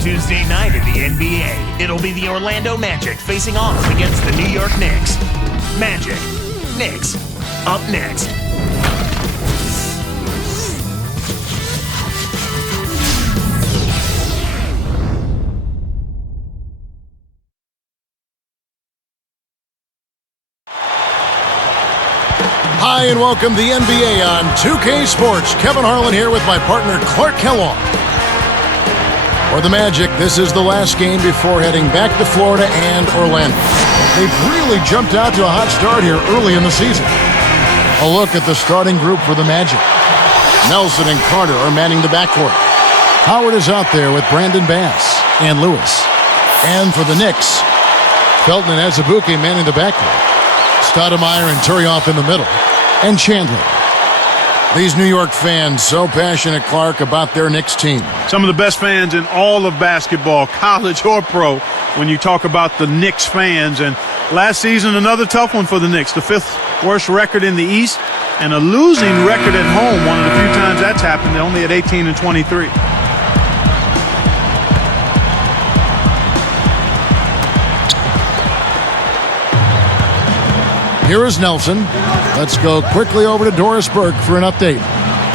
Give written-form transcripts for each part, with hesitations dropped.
Tuesday night in the NBA, it'll be the Orlando Magic facing off against the New York Knicks. Magic, Knicks, up next. Hi, and welcome to the NBA on 2K Sports. Kevin Harlan here with my partner, Clark Kellogg. For the Magic, this is the last game before heading back to Florida and Orlando. They've really jumped out to a hot start here early in the season. A look at the starting group for the Magic. Nelson and Carter are manning the backcourt. Howard is out there with Brandon Bass and Lewis. And for the Knicks, Felton and Azubuike manning the backcourt. Stoudemire and Turioff in the middle. And Chandler. These New York fans so passionate, Clark, about their Knicks team. Some of the best fans in all of basketball, college or pro, when you talk about the Knicks fans. And last season, another tough one for the Knicks. The 5th worst record in the East and a losing record at home. One of the few times that's happened, only at 18-23. Here is Nelson. Let's go quickly over to Doris Burke for an update.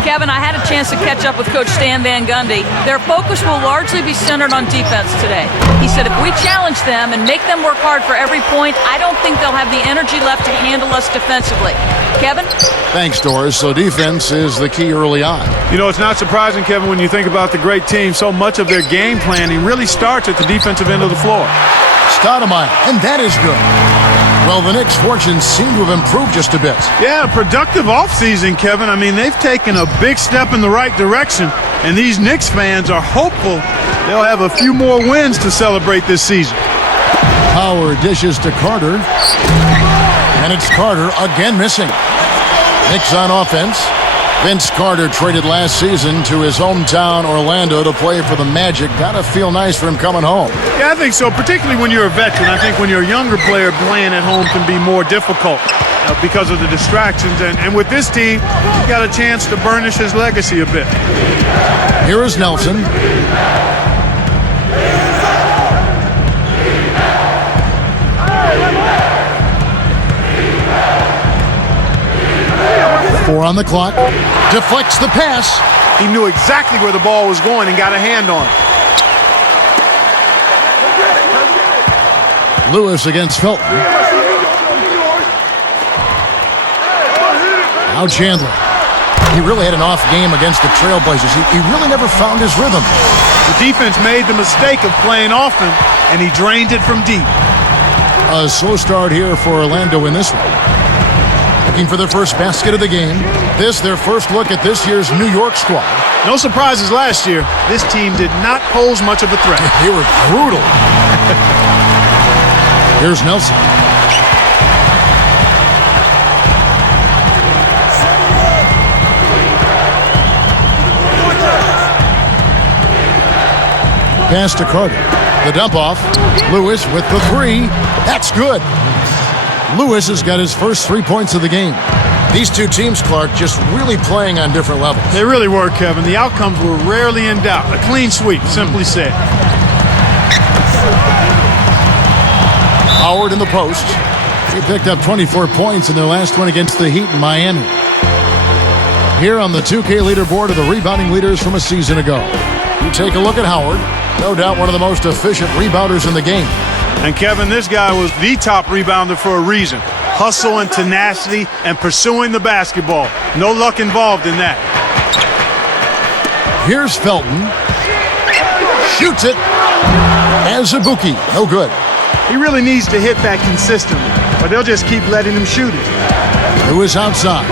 Kevin, I had a chance to catch up with Coach Stan Van Gundy. Their focus will largely be centered on defense today. He said if we challenge them and make them work hard for every point, I don't think they'll have the energy left to handle us defensively. Kevin? Thanks, Doris. So defense is the key early on. You know, it's not surprising, Kevin, when you think about the great team. So much of their game planning really starts at the defensive end of the floor. Stoudemire, and that is good. Well, the Knicks' fortunes seem to have improved just a bit. Yeah, productive offseason, Kevin. I mean, they've taken a big step in the right direction, and these Knicks fans are hopeful they'll have a few more wins to celebrate this season. Howard dishes to Carter, and it's Carter again missing. Knicks on offense. Vince Carter traded last season to his hometown Orlando to play for the Magic. Gotta feel nice for him coming home. Yeah, I think so, particularly when you're a veteran. I think when you're a younger player, playing at home can be more difficult because of the distractions. And with this team, he got a chance to burnish his legacy a bit. Here is Nelson. Four on the clock. Deflects the pass. He knew exactly where the ball was going and got a hand on it. Lewis against Felton. Now Chandler. He really had an off game against the Trailblazers. He really never found his rhythm. The defense made the mistake of playing off him, and he drained it from deep. A slow start here for Orlando in this one. Looking for their first basket of the game. This, their first look at this year's New York squad. No surprises last year. This team did not pose much of a threat. They were brutal. Here's Nelson. Pass to Carter. The dump off. Lewis with the three. That's good. Lewis has got his first 3 points of the game. These two teams, Clark, just really playing on different levels. They really were, Kevin. The outcomes were rarely in doubt. A clean sweep, simply said. Howard in the post. He picked up 24 points in their last one against the Heat in Miami. Here on the 2K leaderboard are the rebounding leaders from a season ago. You take a look at Howard. No doubt one of the most efficient rebounders in the game. And Kevin, this guy was the top rebounder for a reason. Hustle and tenacity and pursuing the basketball. No luck involved in that. Here's Felton. Shoots it. Azubuike. No good. He really needs to hit that consistently, or they'll just keep letting him shoot it. Lewis outside.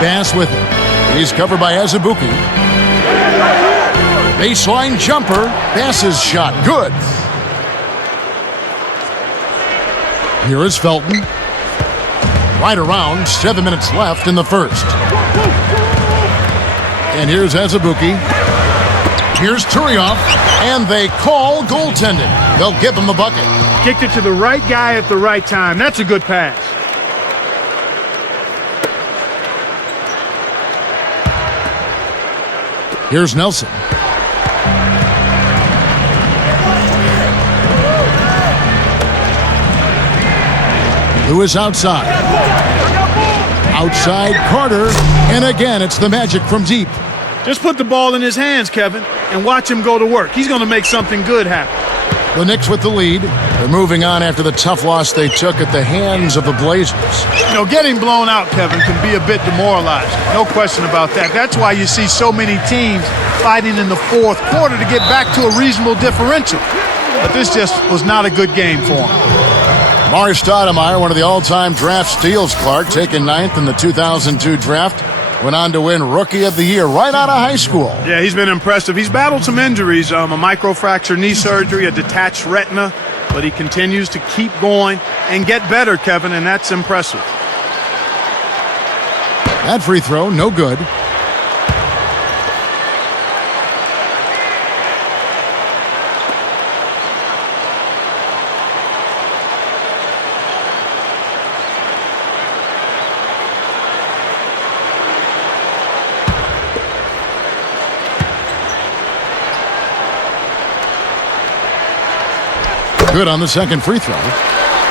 Bass with it. He's covered by Azubuike. Baseline jumper. Bass's shot. Good. Here is Felton. Right around. 7 minutes left in the first. And here's Azubuike. Here's Turioff. And they call goaltending. They'll give him the bucket. Kicked it to the right guy at the right time. That's a good pass. Here's Nelson. Lewis outside. Outside Carter. And again, it's the Magic from deep. Just put the ball in his hands, Kevin, and watch him go to work. He's going to make something good happen. The Knicks with the lead. They're moving on after the tough loss they took at the hands of the Blazers. You know, getting blown out, Kevin, can be a bit demoralizing. No question about that. That's why you see so many teams fighting in the fourth quarter to get back to a reasonable differential. But this just was not a good game for him. Mari Stoudemire, one of the all-time draft steals, Clark, taken 9th in the 2002 draft. Went on to win Rookie of the Year right out of high school. Yeah, he's been impressive. He's battled some injuries, a microfracture knee surgery, a detached retina, but he continues to keep going and get better, Kevin, and that's impressive. That free throw, no good. Good on the second free throw.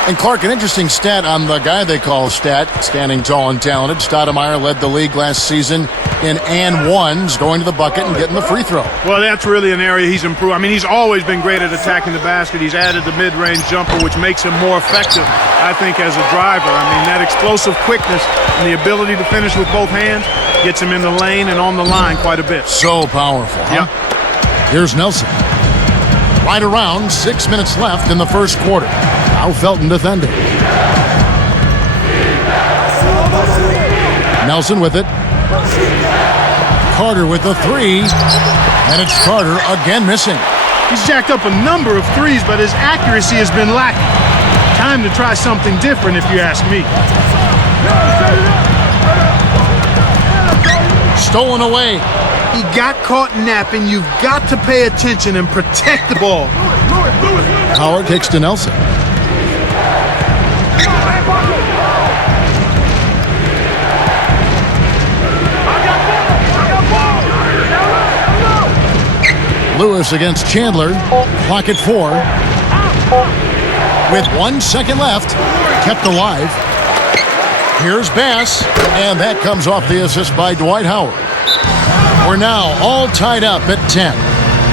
And Clark, an interesting stat on the guy they call Stat, standing tall and talented. Stoudemire led the league last season in and ones, going to the bucket and getting the free throw. Well, that's really an area he's improved. I mean, he's always been great at attacking the basket. He's added the mid-range jumper, which makes him more effective, I think, as a driver. I mean, that explosive quickness and the ability to finish with both hands gets him in the lane and on the line quite a bit. So powerful, huh? Yeah. Here's Nelson. Right around 6 minutes left in the first quarter. Now Felton defending. Nelson with it. Carter with the three. And it's Carter again missing. He's jacked up a number of threes, but his accuracy has been lacking. Time to try something different, if you ask me. Stolen away. He got caught napping. You've got to pay attention and protect the ball. Howard kicks to Nelson. Lewis against Chandler. Clock at 4. With 1 second left. Kept alive. Here's Bass. And that comes off the assist by Dwight Howard. We're now all tied up at 10.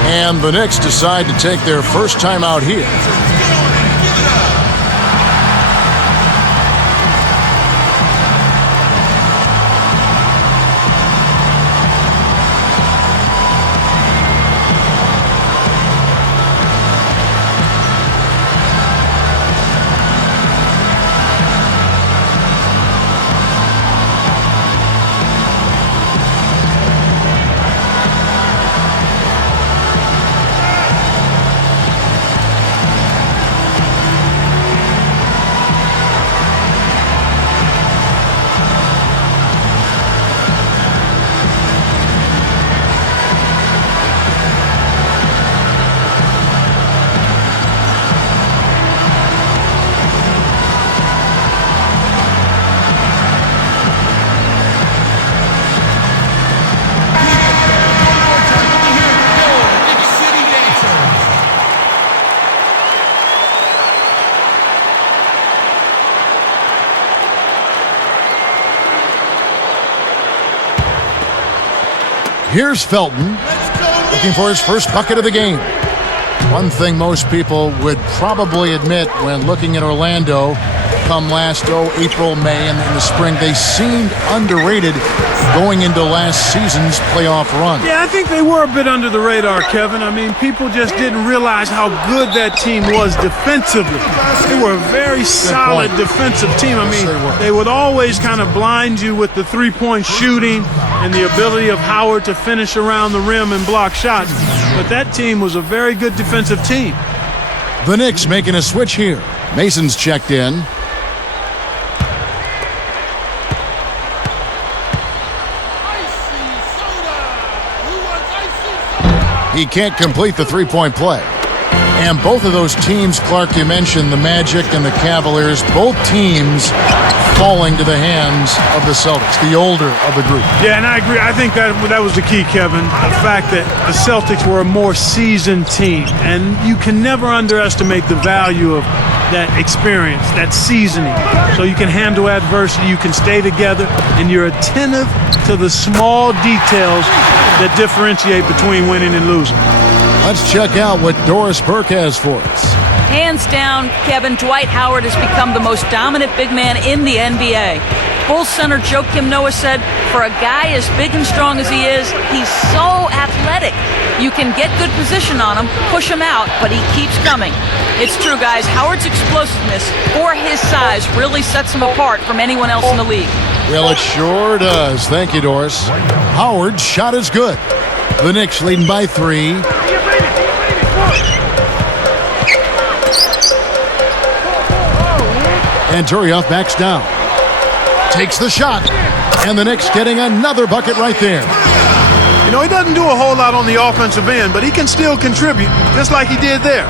And the Knicks decide to take their first time out here. Here's Felton, looking for his first bucket of the game. One thing most people would probably admit when looking at Orlando come last, April, May, and in the spring, they seemed underrated going into last season's playoff run. Yeah, I think they were a bit under the radar, Kevin. I mean, people just didn't realize how good that team was defensively. They were a very solid defensive team. I mean, they would always kind of blind you with the three-point shooting and the ability of Howard to finish around the rim and block shots. But that team was a very good defensive team. The Knicks making a switch here. Mason's checked in. He can't complete the three-point play. And both of those teams, Clark, you mentioned the Magic and the Cavaliers, both teams falling to the hands of the Celtics, the older of the group. Yeah, and I agree. I think that was the key, Kevin. The fact that the Celtics were a more seasoned team. And you can never underestimate the value of that experience, that seasoning. So you can handle adversity, you can stay together, and you're attentive to the small details that differentiate between winning and losing. Let's check out what Doris Burke has for us. Hands down, Kevin, Dwight Howard has become the most dominant big man in the NBA. Bulls center Joakim Noah said, for a guy as big and strong as he is, he's so athletic. You can get good position on him, push him out, but he keeps coming. It's true, guys. Howard's explosiveness for his size really sets him apart from anyone else in the league. Well, it sure does. Thank you, Doris. Howard's shot is good. The Knicks leading by 3. And Turioff backs down. Takes the shot. And the Knicks getting another bucket right there. You know, he doesn't do a whole lot on the offensive end, but he can still contribute, just like he did there.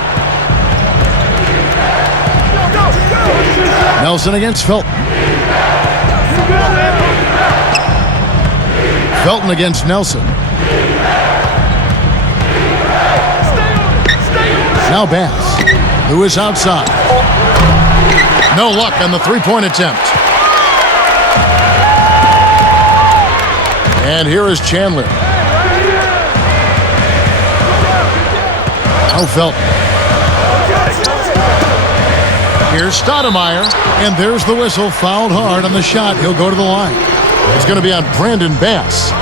Nelson against Felton. Felton against Nelson. Now Bass, who is outside. No luck on the three-point attempt. And here is Chandler. Now Felton. Here's Stoudemire, and there's the whistle. Fouled hard on the shot. He'll go to the line. It's going to be on Brandon Bass.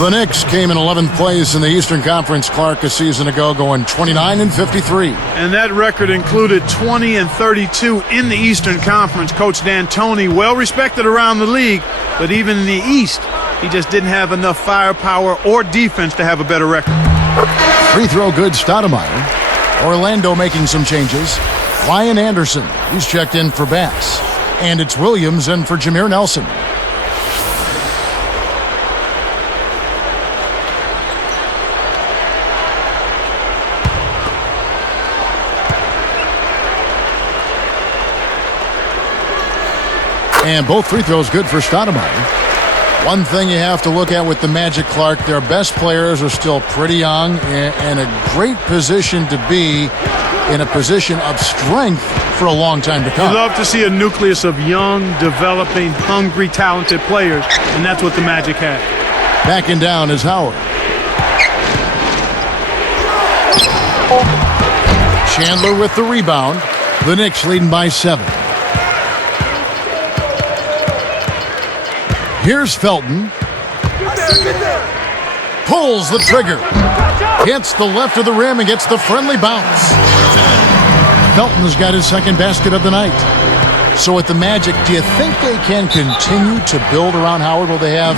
The Knicks came in 11th place in the Eastern Conference, Clark, a season ago, going 29-53. And that record included 20-32 in the Eastern Conference. Coach D'Antoni, well respected around the league, but even in the East, he just didn't have enough firepower or defense to have a better record. Free throw good, Stoudemire. Orlando making some changes. Ryan Anderson, he's checked in for Bass. And it's Williams in for Jameer Nelson. And both free throws good for Stoudemire. One thing you have to look at with the Magic, Clark, their best players are still pretty young and a great position to be in a position of strength for a long time to come. You love to see a nucleus of young, developing, hungry, talented players, and that's what the Magic have. Backing down is Howard. Chandler with the rebound. The Knicks leading by 7. Here's Felton. Pulls the trigger. Hits the left of the rim and gets the friendly bounce. Felton's got his second basket of the night. So with the Magic, do you think they can continue to build around Howard? Will they have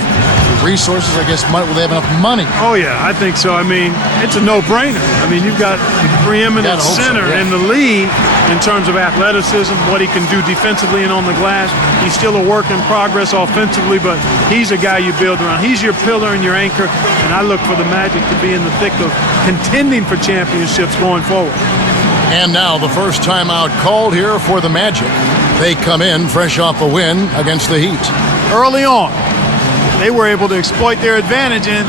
resources? I guess, will they have enough money? Oh, yeah, I think so. I mean, it's a no-brainer. I mean, you've got the preeminent center in the league in terms of athleticism, what he can do defensively and on the glass. He's still a work in progress offensively, but he's a guy you build around. He's your pillar and your anchor, and I look for the Magic to be in the thick of contending for championships going forward. And now the first timeout called here for the Magic. They come in fresh off a win against the Heat. Early on, they were able to exploit their advantage in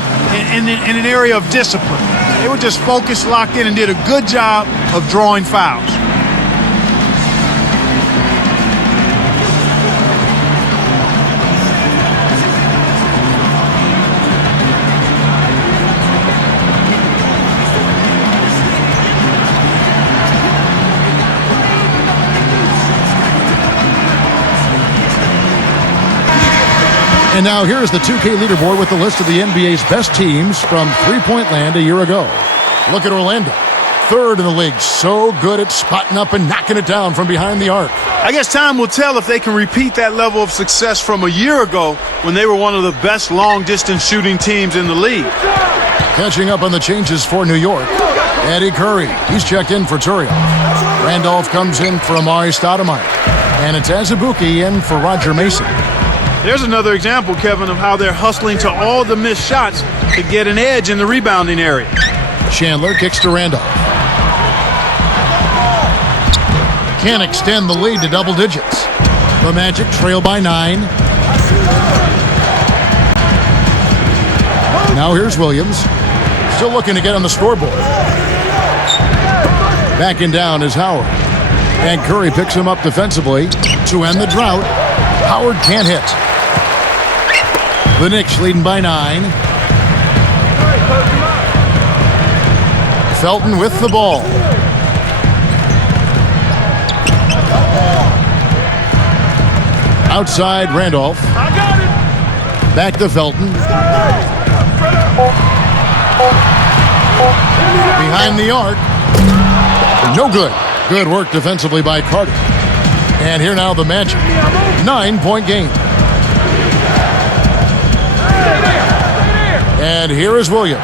an area of discipline. They were just focused, locked in, and did a good job of drawing fouls. And now here's the 2K leaderboard with the list of the NBA's best teams from three-point land a year ago. Look at Orlando, third in the league, so good at spotting up and knocking it down from behind the arc. I guess time will tell if they can repeat that level of success from a year ago when they were one of the best long-distance shooting teams in the league. Catching up on the changes for New York, Eddie Curry, he's checked in for Turioff. Randolph comes in for Amari Stoudemire. And it's Azubuike in for Roger Mason. There's another example, Kevin, of how they're hustling to all the missed shots to get an edge in the rebounding area. Chandler kicks to Randolph. Can't extend the lead to double digits. The Magic trail by 9. Now here's Williams. Still looking to get on the scoreboard. Backing down is Howard. And Curry picks him up defensively to end the drought. Howard can't hit. The Knicks leading by 9. Felton with the ball. Outside Randolph. Back to Felton. Behind the arc. No good. Good work defensively by Carter. And here now the Magic. 9-point game. And here is Williams.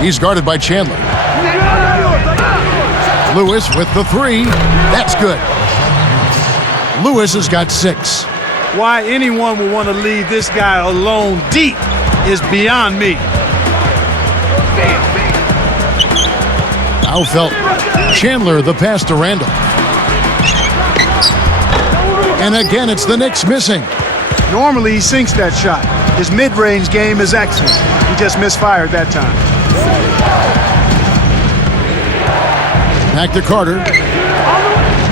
He's guarded by Chandler. Lewis with the 3. That's good. Lewis has got 6. Why anyone would want to leave this guy alone deep is beyond me. Now Felton. Chandler the pass to Randolph. And again it's the Knicks missing. Normally he sinks that shot. His mid-range game is excellent. He just misfired that time. Back to Carter.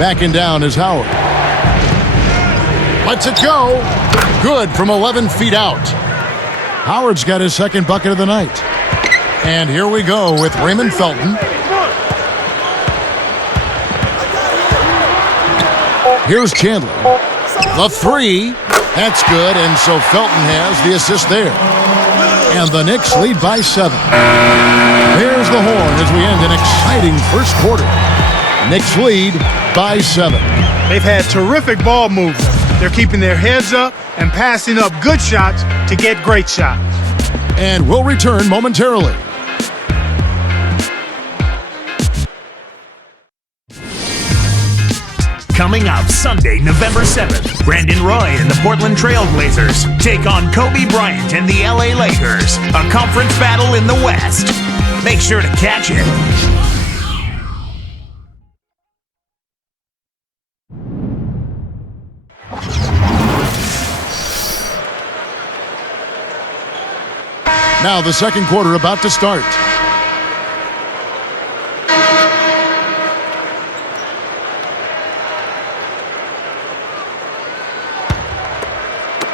Backing down is Howard. Lets it go. Good from 11 feet out. Howard's got his second bucket of the night. And here we go with Raymond Felton. Here's Chandler. The 3. That's good, and so Felton has the assist there. And the Knicks lead by 7. There's the horn as we end an exciting first quarter. Knicks lead by 7. They've had terrific ball movement. They're keeping their heads up and passing up good shots to get great shots. And we'll return momentarily. Coming up Sunday, November 7th, Brandon Roy and the Portland Trail Blazers take on Kobe Bryant and the LA Lakers, a conference battle in the West. Make sure to catch it. Now the second quarter about to start.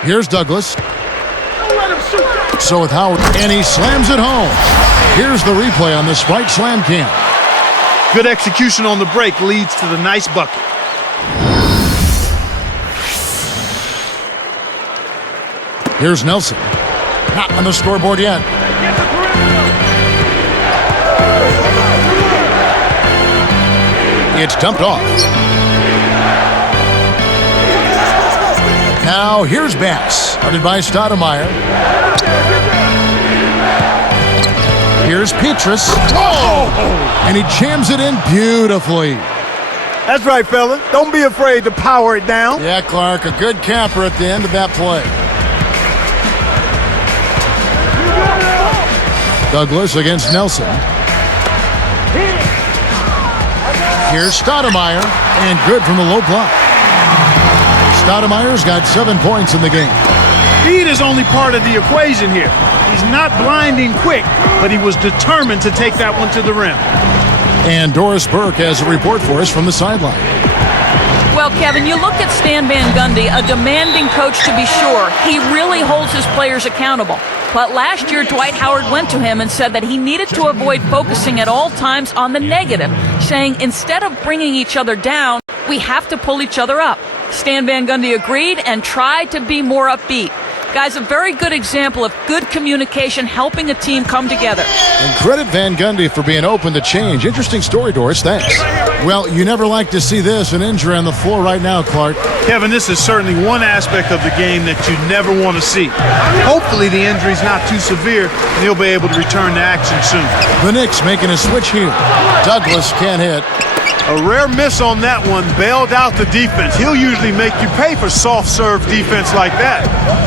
Here's Douglas. So with Howard, and he slams it home. Here's the replay on the Sprite Slam Cam. Good execution on the break leads to the nice bucket. Here's Nelson. Not on the scoreboard yet. It's dumped off. Now here's Bass, started by Stoudemire. Here's Petrus. Oh! And he jams it in beautifully. That's right, fella. Don't be afraid to power it down. Yeah, Clark, a good capper at the end of that play. Douglas against Nelson. Here's Stoudemire, and good from the low block. Stoudemire's got 7 points in the game. Speed is only part of the equation here. He's not blinding quick, but he was determined to take that one to the rim. And Doris Burke has a report for us from the sideline. Well, Kevin, you look at Stan Van Gundy, a demanding coach to be sure. He really holds his players accountable. But last year, Dwight Howard went to him and said that he needed to avoid focusing at all times on the negative, saying instead of bringing each other down, we have to pull each other up. Stan Van Gundy agreed and tried to be more upbeat. Guys, a very good example of good communication helping a team come together. And credit Van Gundy for being open to change. Interesting story, Doris. Thanks. Well, you never like to see this, an injury on the floor right now, Clark. Kevin, this is certainly one aspect of the game that you never want to see. Hopefully the injury's not too severe and he'll be able to return to action soon. The Knicks making a switch here. Douglas can't hit. A rare miss on that one, bailed out the defense. He'll usually make you pay for soft serve defense like that.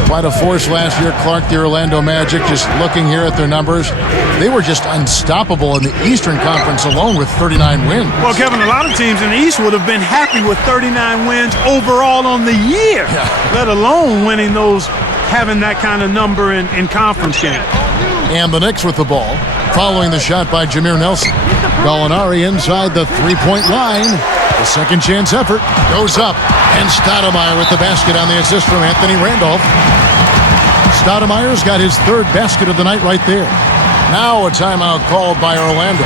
Quite a force last year, Clark, the Orlando Magic. Just looking here at their numbers, they were just unstoppable in the Eastern Conference alone with 39 wins. Well, Kevin, a lot of teams in the East would have been happy with 39 wins overall on the year, let alone winning those, having that kind of number in conference games. And the Knicks with the ball, following the shot by Jameer Nelson. Gallinari inside the three-point line. The second chance effort goes up. And Stoudemire with the basket on the assist from Anthony Randolph. Stoudemire's got his third basket of the night right there. Now a timeout called by Orlando.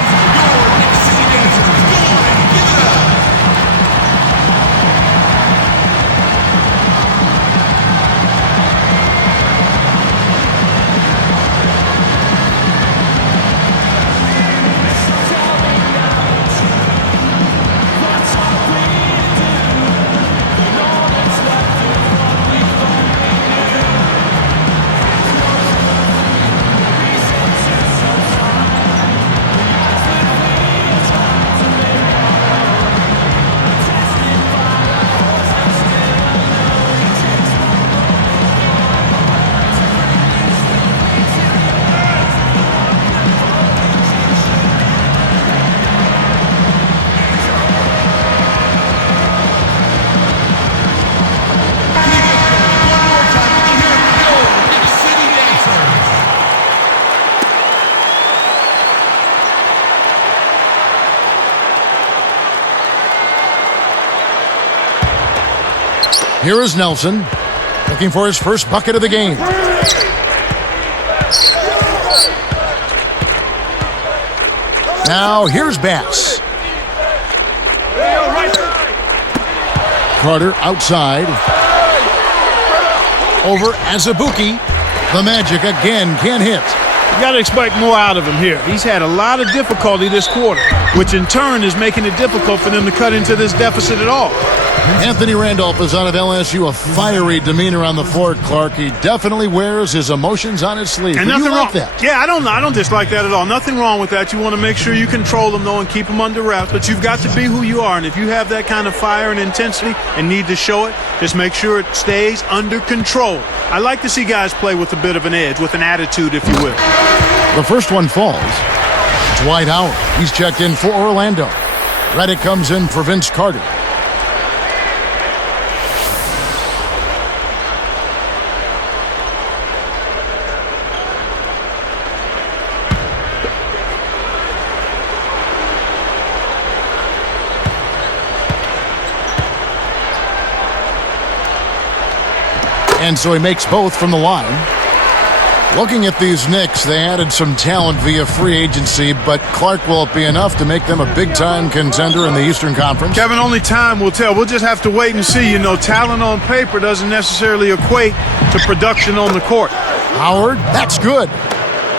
Here is Nelson, looking for his first bucket of the game. Now here's Bass. Carter outside. Over Azubuike. The Magic again can't hit. You got to expect more out of him here. He's had a lot of difficulty this quarter, which in turn is making it difficult for them to cut into this deficit at all. Anthony Randolph is out of LSU, a fiery demeanor on the floor, Clark. He definitely wears his emotions on his sleeve. And nothing wrong with that. Yeah, I don't dislike that at all. Nothing wrong with that. You want to make sure you control them, though, and keep them under wraps. But you've got to be who you are. And if you have that kind of fire and intensity and need to show it, just make sure it stays under control. I like to see guys play with a bit of an edge, with an attitude, if you will. The first one falls. Dwight Howard. He's checked in for Orlando. Reddick comes in for Vince Carter. And so he makes both from the line. Looking at these Knicks, they added some talent via free agency, but Clark, will it be enough to make them a big-time contender in the Eastern Conference? Kevin, only time will tell. We'll just have to wait and see. You know, talent on paper doesn't necessarily equate to production on the court. Howard, that's good.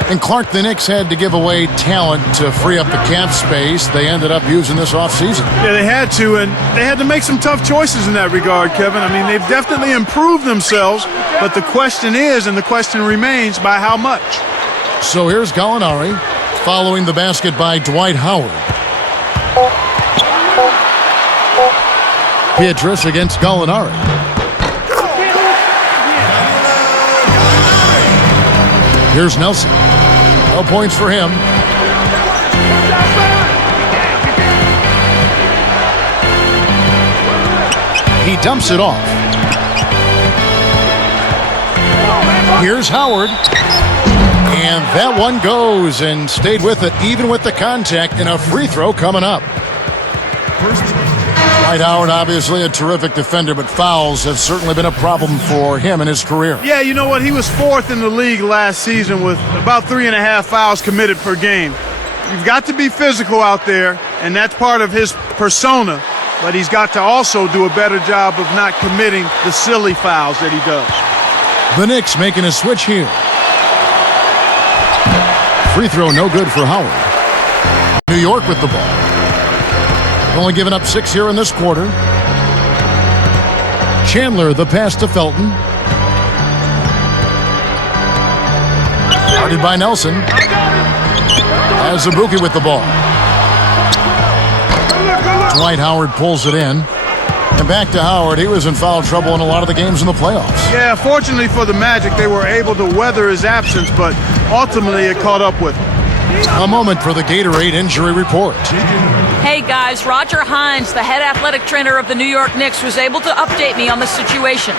And Clark, the Knicks had to give away talent to free up the cap space. They ended up using this offseason. Yeah, they had to, and they had to make some tough choices in that regard, Kevin. I mean, they've definitely improved themselves, but the question is, and the question remains, by how much? So here's Gallinari, following the basket by Dwight Howard. Pietrus against Gallinari. Here's Nelson. No points for him. He dumps it off. Here's Howard. And that one goes and stayed with it, even with the contact, and a free throw coming up. Dwight Howard, obviously a terrific defender, but fouls have certainly been a problem for him in his career. Yeah, you know what? He was fourth in the league last season with about 3.5 fouls committed per game. You've got to be physical out there, and that's part of his persona, but he's got to also do a better job of not committing the silly fouls that he does. The Knicks making a switch here. Free throw no good for Howard. New York with the ball. Only given up 6 here in this quarter. Chandler, the pass to Felton. Guarded by Nelson. Azubuike with the ball. Dwight Howard pulls it in. And back to Howard. He was in foul trouble in a lot of the games in the playoffs. Yeah, fortunately for the Magic, they were able to weather his absence, but ultimately it caught up with him. A moment for the Gatorade injury report. Hey guys, Roger Hines, the head athletic trainer of the New York Knicks, was able to update me on the situation.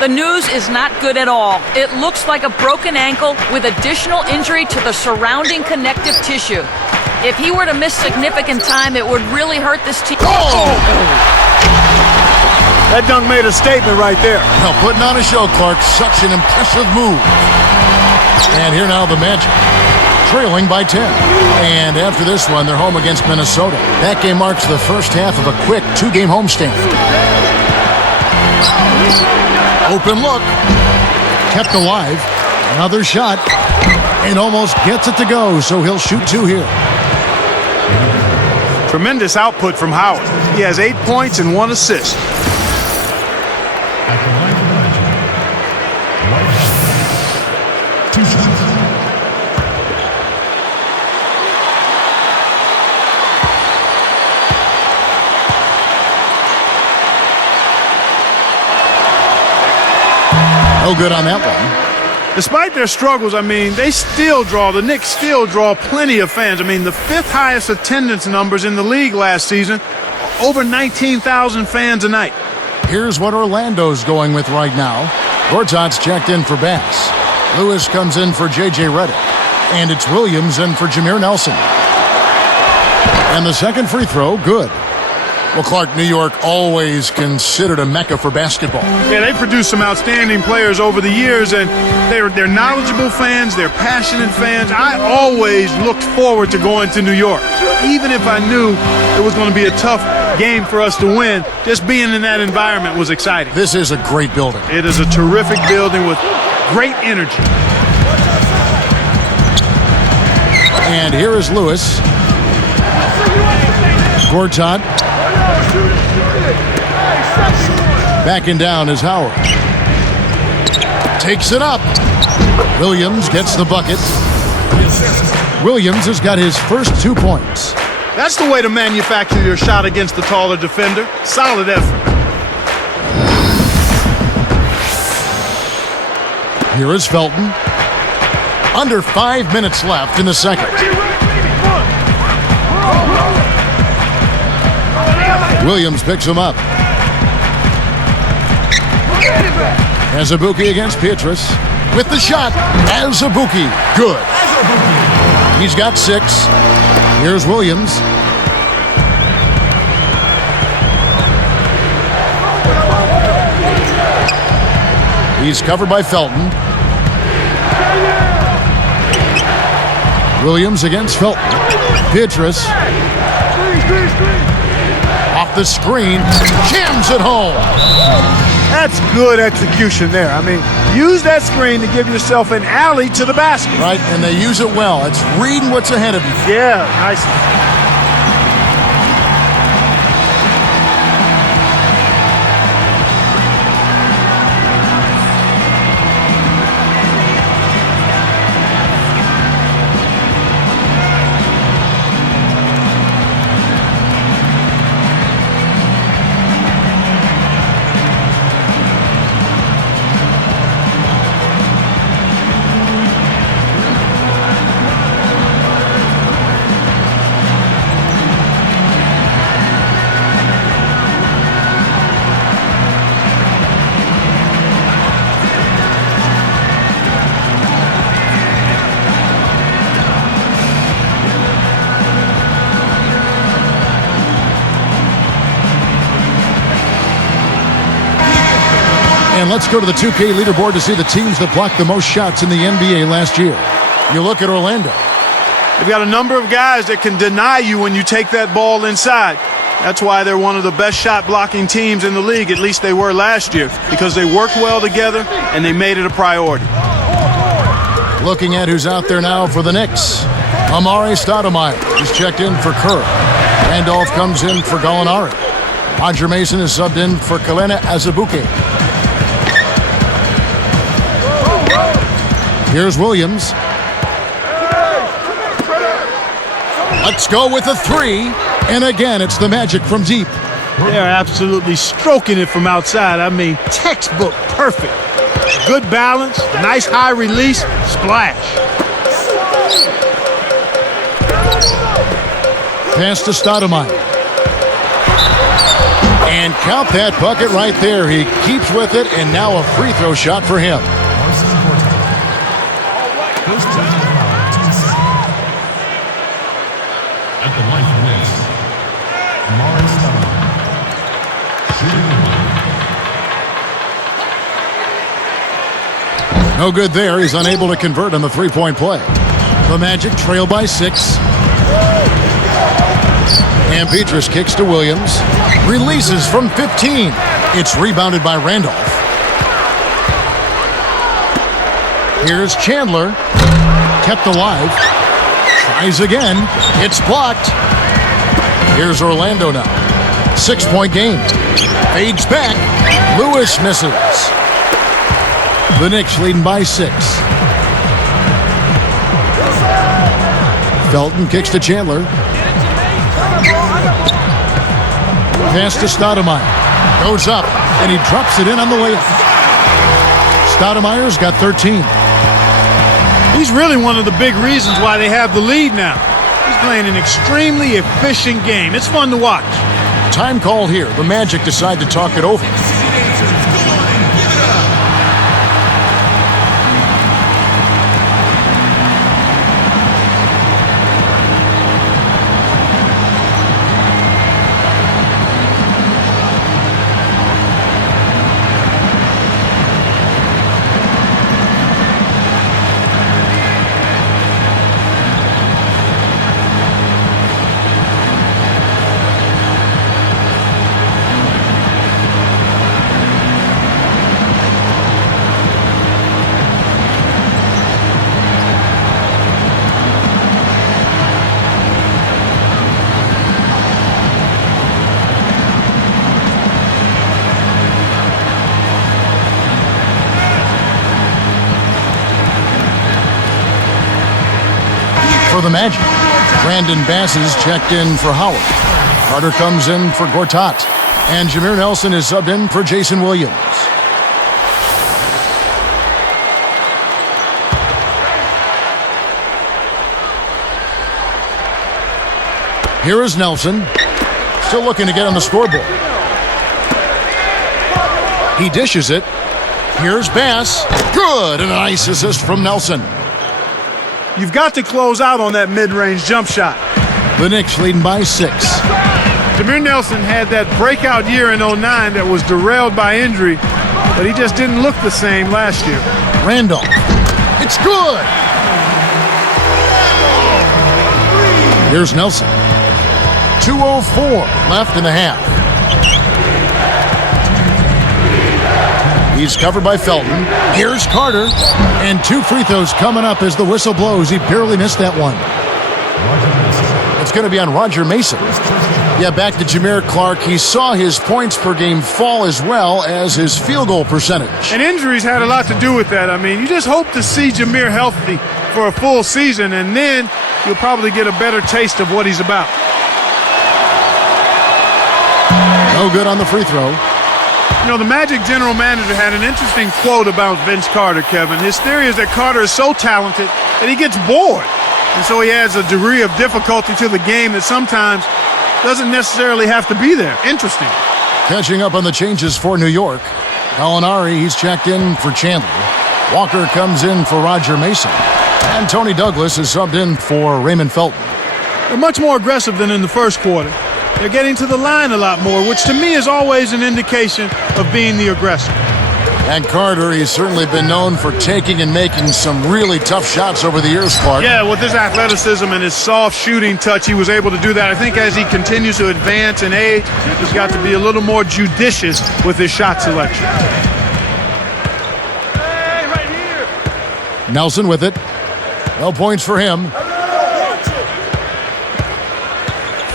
The news is not good at all. It looks like a broken ankle with additional injury to the surrounding connective tissue. If he were to miss significant time, it would really hurt this team. That dunk made a statement right there. Now putting on a show, Clark. Such an impressive move. And here now the Magic, trailing by 10. And after this one, they're home against Minnesota. That game marks the first half of a quick 2-game homestand. Open look. Kept alive. Another shot. And almost gets it to go, so he'll shoot 2 here. Tremendous output from Howard. He has 8 points and 1 assist. No good on that one. Despite their struggles, the Knicks still draw plenty of fans. The 5th highest attendance numbers in the league last season, over 19,000 fans a night. Here's what Orlando's going with right now. Gortat's checked in for Bass. Lewis comes in for J.J. Redick. And it's Williams in for Jameer Nelson. And the second free throw, good. Well, Clark, New York always considered a mecca for basketball. Yeah, they produced some outstanding players over the years, and they're knowledgeable fans, they're passionate fans. I always looked forward to going to New York. Even if I knew it was going to be a tough game for us to win, just being in that environment was exciting. This is a great building. It is a terrific building with great energy. And here is Lewis. Gortat. Backing down is Howard. Takes it up. Williams gets the bucket. Williams has got his first 2 points. That's the way to manufacture your shot against the taller defender. Solid effort. Here is Felton. Under 5 minutes left in the second. Williams picks him up. Azubuike against Pietrus. With the shot. Azubuike. Good. He's got 6. Here's Williams. He's covered by Felton. Williams against Felton. Pietrus. Off the screen. Jams it home. That's good execution there. Use that screen to give yourself an alley to the basket. Right, and they use it well. It's reading what's ahead of you. Yeah, nice. And let's go to the 2K leaderboard to see the teams that blocked the most shots in the NBA last year. You look at Orlando. They've got a number of guys that can deny you when you take that ball inside. That's why they're one of the best shot blocking teams in the league, at least they were last year, because they worked well together and they made it a priority. Looking at who's out there now for the Knicks. Amare Stoudemire is checked in for Kerr. Randolph comes in for Gallinari. Roger Mason is subbed in for Kalena Azubuike. Here's Williams. Let's go with a 3. And again, it's the Magic from deep. They're absolutely stroking it from outside. I mean, textbook perfect. Good balance, nice high release, splash. Pass to Stoudemire. And count that bucket right there. He keeps with it, and now a free throw shot for him. At the line for this, no good there. He's unable to convert on the three-point play. The Magic trail by 6. And Petrus kicks to Williams. Releases from 15. It's rebounded by Randolph. Here's Chandler. Kept alive. Tries again. It's blocked. Here's Orlando now. 6-point game. Fades back. Lewis misses. The Knicks leading by 6. Felton kicks to Chandler. Pass to Stoudemire. Goes up, and he drops it in on the layup. Stoudemire's got 13. He's really one of the big reasons why they have the lead now. He's playing an extremely efficient game. It's fun to watch. Time call here. The Magic decide to talk it over. For the Magic, Brandon Bass is checked in for Howard. Carter comes in for Gortat. And Jameer Nelson is subbed in for Jason Williams. Here is Nelson. Still looking to get on the scoreboard. He dishes it. Here's Bass. Good, and a nice assist from Nelson. You've got to close out on that mid-range jump shot. The Knicks leading by 6. Jameer Nelson had that breakout year in 09 that was derailed by injury, but he just didn't look the same last year. Randolph. It's good. Here's Nelson. 2:04 left in the half. He's covered by Felton. Here's Carter. And 2 free throws coming up as the whistle blows. He barely missed that one. It's going to be on Roger Mason. Yeah, back to Jameer Clark. He saw his points per game fall as well as his field goal percentage. And injuries had a lot to do with that. I mean, you just hope to see Jameer healthy for a full season, and then you'll probably get a better taste of what he's about. No good on the free throw. You know, the Magic general manager had an interesting quote about Vince Carter, Kevin. His theory is that Carter is so talented that he gets bored. And so he adds a degree of difficulty to the game that sometimes doesn't necessarily have to be there. Interesting. Catching up on the changes for New York. Gallinari, he's checked in for Chandler. Walker comes in for Roger Mason. And Tony Douglas is subbed in for Raymond Felton. They're much more aggressive than in the first quarter. They're getting to the line a lot more, which to me is always an indication of being the aggressor. And Carter, he's certainly been known for taking and making some really tough shots over the years, Clark. Yeah, with his athleticism and his soft shooting touch, he was able to do that. I think as he continues to advance in age, he's got to be a little more judicious with his shot selection. Hey, right here. Nelson with it. No points for him.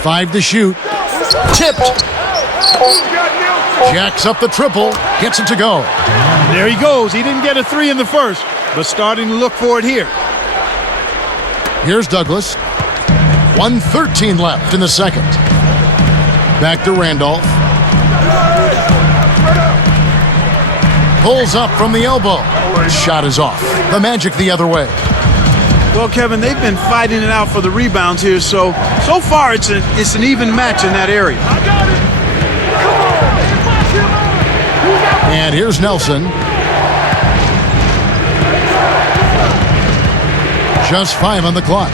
5 to shoot. Tipped. Jacks up the triple. Gets it to go. There he goes. He didn't get a 3 in the first, but starting to look for it here. Here's Douglas. 1:13 left in the second. Back to Randolph. Pulls up from the elbow. Shot is off. The Magic the other way. Well, Kevin, they've been fighting it out for the rebounds here, so far it's an even match in that area. And here's Nelson. Just 5 on the clock.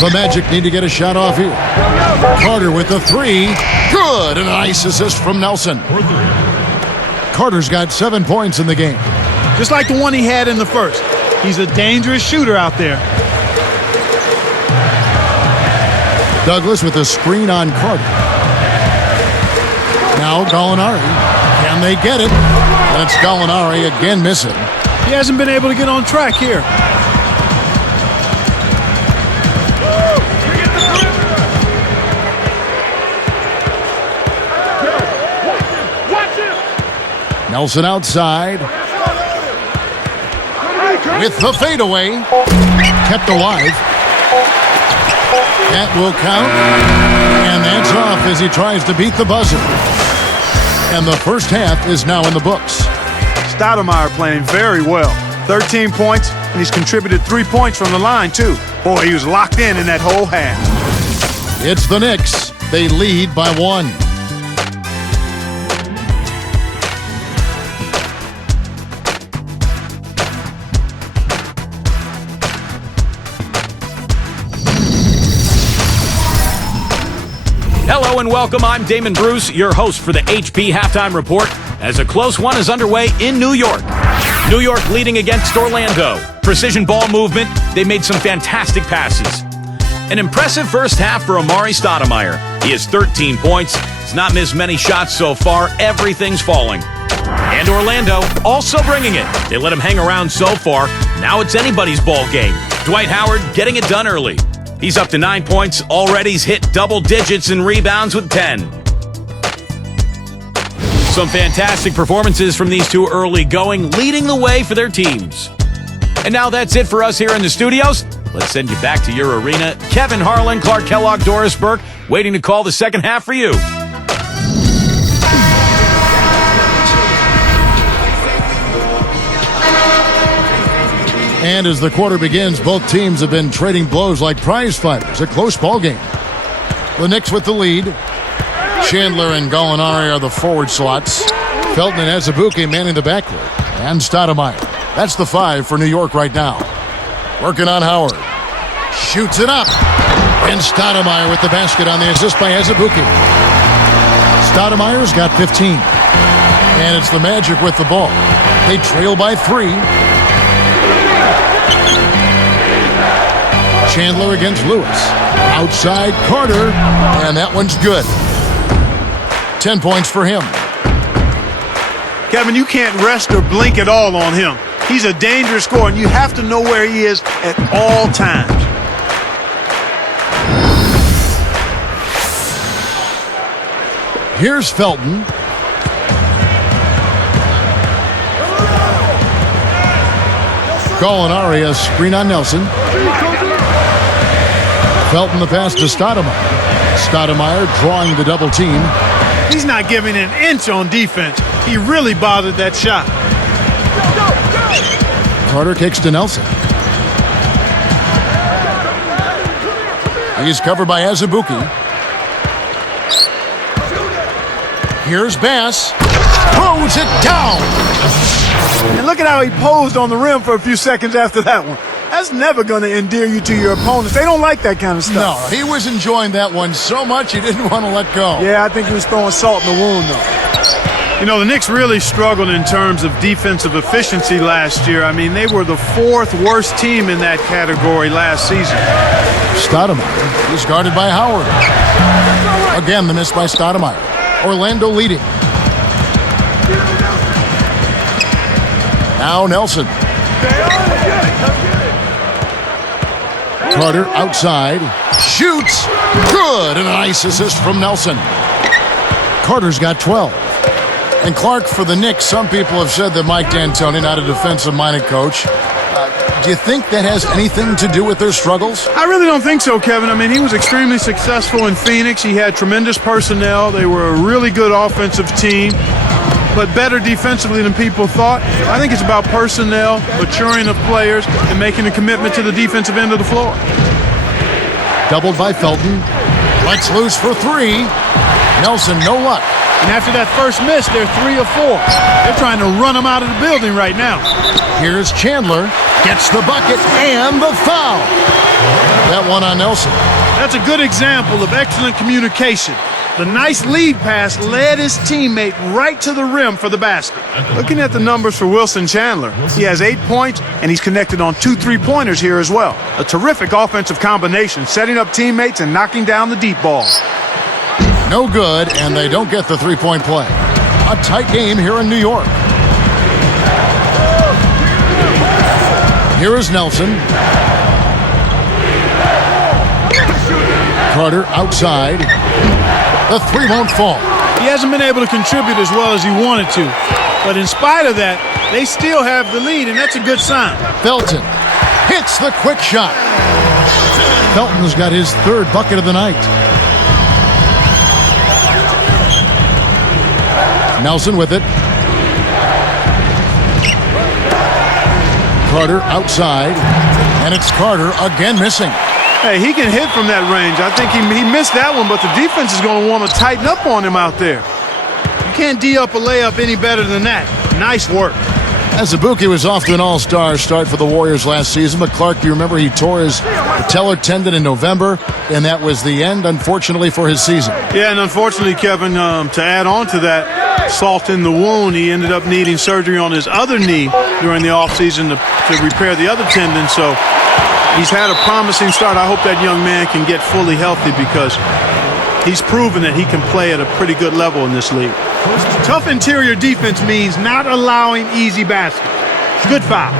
The Magic need to get a shot off here. Carter with the 3. Good, and a nice assist from Nelson. Carter's got 7 points in the game. Just like the one he had in the first. He's a dangerous shooter out there. Douglas with a screen on Carter. Now Gallinari. Can they get it? And it's Gallinari again missing. He hasn't been able to get on track here. Nelson outside. With the fadeaway. Kept alive. That will count. And that's off as he tries to beat the buzzer. And the first half is now in the books. Stoudemire playing very well. 13 points, and he's contributed 3 points from the line, too. Boy, he was locked in that whole half. It's the Knicks. They lead by 1. Hello and welcome. I'm Damon Bruce, your host for the HP Halftime Report, as a close one is underway in New York. New York leading against Orlando. Precision ball movement. They made some fantastic passes. An impressive first half for Amari Stoudemire. He has 13 points. He's not missed many shots so far. Everything's falling. And Orlando also bringing it. They let him hang around so far. Now it's anybody's ball game. Dwight Howard getting it done early. He's up to 9 points. Already he's hit double digits in rebounds with 10. Some fantastic performances from these two early going, leading the way for their teams. And now that's it for us here in the studios. Let's send you back to your arena. Kevin Harlan, Clark Kellogg, Doris Burke, waiting to call the second half for you. And as the quarter begins, both teams have been trading blows like prize fighters. A close ball game. The Knicks with the lead. Chandler and Gallinari are the forward slots. Felton and Azubuike manning the backcourt. And Stoudemire. That's the 5 for New York right now. Working on Howard. Shoots it up. And Stoudemire with the basket on the assist by Azubuike. Stoudemire's got 15. And it's the Magic with the ball. They trail by 3. Chandler against Lewis. Outside Carter. And that one's good. 10 points for him. Kevin, you can't rest or blink at all on him. He's a dangerous scorer, and you have to know where he is at all times. Here's Felton. Gallinari, a screen on Nelson. Felton the pass to Stoudemire. Stoudemire drawing the double team. He's not giving an inch on defense. He really bothered that shot. Carter kicks to Nelson. He's covered by Azubuike. Here's Bass. Throws it down. And look at how he posed on the rim for a few seconds after that one. That's never going to endear you to your opponents. They don't like that kind of stuff. No, he was enjoying that one so much he didn't want to let go. Yeah, I think he was throwing salt in the wound, though. You know, the Knicks really struggled in terms of defensive efficiency last year. I mean, they were the 4th worst team in that category last season. Stoudemire is guarded by Howard. Again, the miss by Stoudemire. Orlando leading. Now Nelson. Carter outside. Shoots. Good. And a nice assist from Nelson. Carter's got 12. And Clark for the Knicks. Some people have said that Mike D'Antoni, not a defensive-minded coach, Do you think that has anything to do with their struggles? I really don't think so, Kevin. I mean, he was extremely successful in Phoenix. He had tremendous personnel. They were a really good offensive team, but better defensively than people thought. I think it's about personnel, maturing of players, and making a commitment to the defensive end of the floor. Doubled by Felton. Let's loose for three. Nelson, no luck. And after that first miss, they're 3 of 4. They're trying to run him out of the building right now. Here's Chandler. Gets the bucket and the foul. That one on Nelson. That's a good example of excellent communication. The nice lead pass led his teammate right to the rim for the basket. Looking at the numbers for Wilson Chandler, he has 8 points, and he's connected on 2 3-pointers here as well. A terrific offensive combination, setting up teammates and knocking down the deep ball. No good, and they don't get the three-point play. A tight game here in New York. Here is Nelson. Carter outside. The three won't fall. He hasn't been able to contribute as well as he wanted to. But in spite of that, they still have the lead, and that's a good sign. Felton hits the quick shot. Felton's got his 3rd bucket of the night. Nelson with it. Carter outside. And it's Carter again missing. Hey, he can hit from that range. I think he missed that one, but the defense is going to want to tighten up on him out there. You can't D up a layup any better than that. Nice work. Azubuike was off to an all-star start for the Warriors last season, but Clark, you remember he tore his patellar tendon in November, and that was the end, unfortunately, for his season. Yeah, and unfortunately, Kevin, to add on to that, salt in the wound, he ended up needing surgery on his other knee during the offseason to repair the other tendon, so he's had a promising start. I hope that young man can get fully healthy because he's proven that he can play at a pretty good level in this league. Tough interior defense means not allowing easy baskets. Good foul.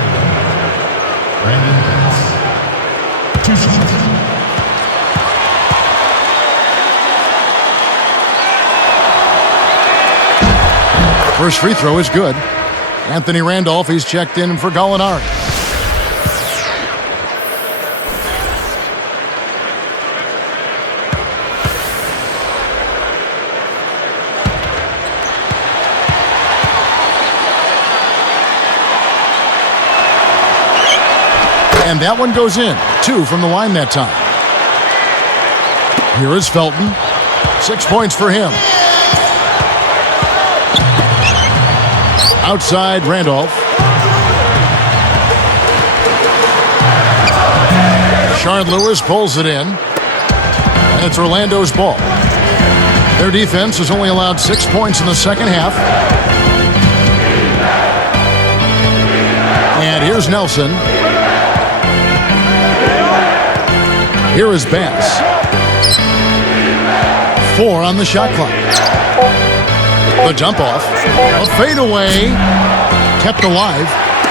First free throw is good. Anthony Randolph, he's checked in for Gallinari. And that one goes in. 2 from the line that time. Here is Felton. 6 points for him. Outside, Randolph. Shard Lewis pulls it in. And it's Orlando's ball. Their defense has only allowed 6 points in the second half. And here's Nelson. Here is Bass. 4 on the shot clock. The jump off. A fadeaway. Kept alive.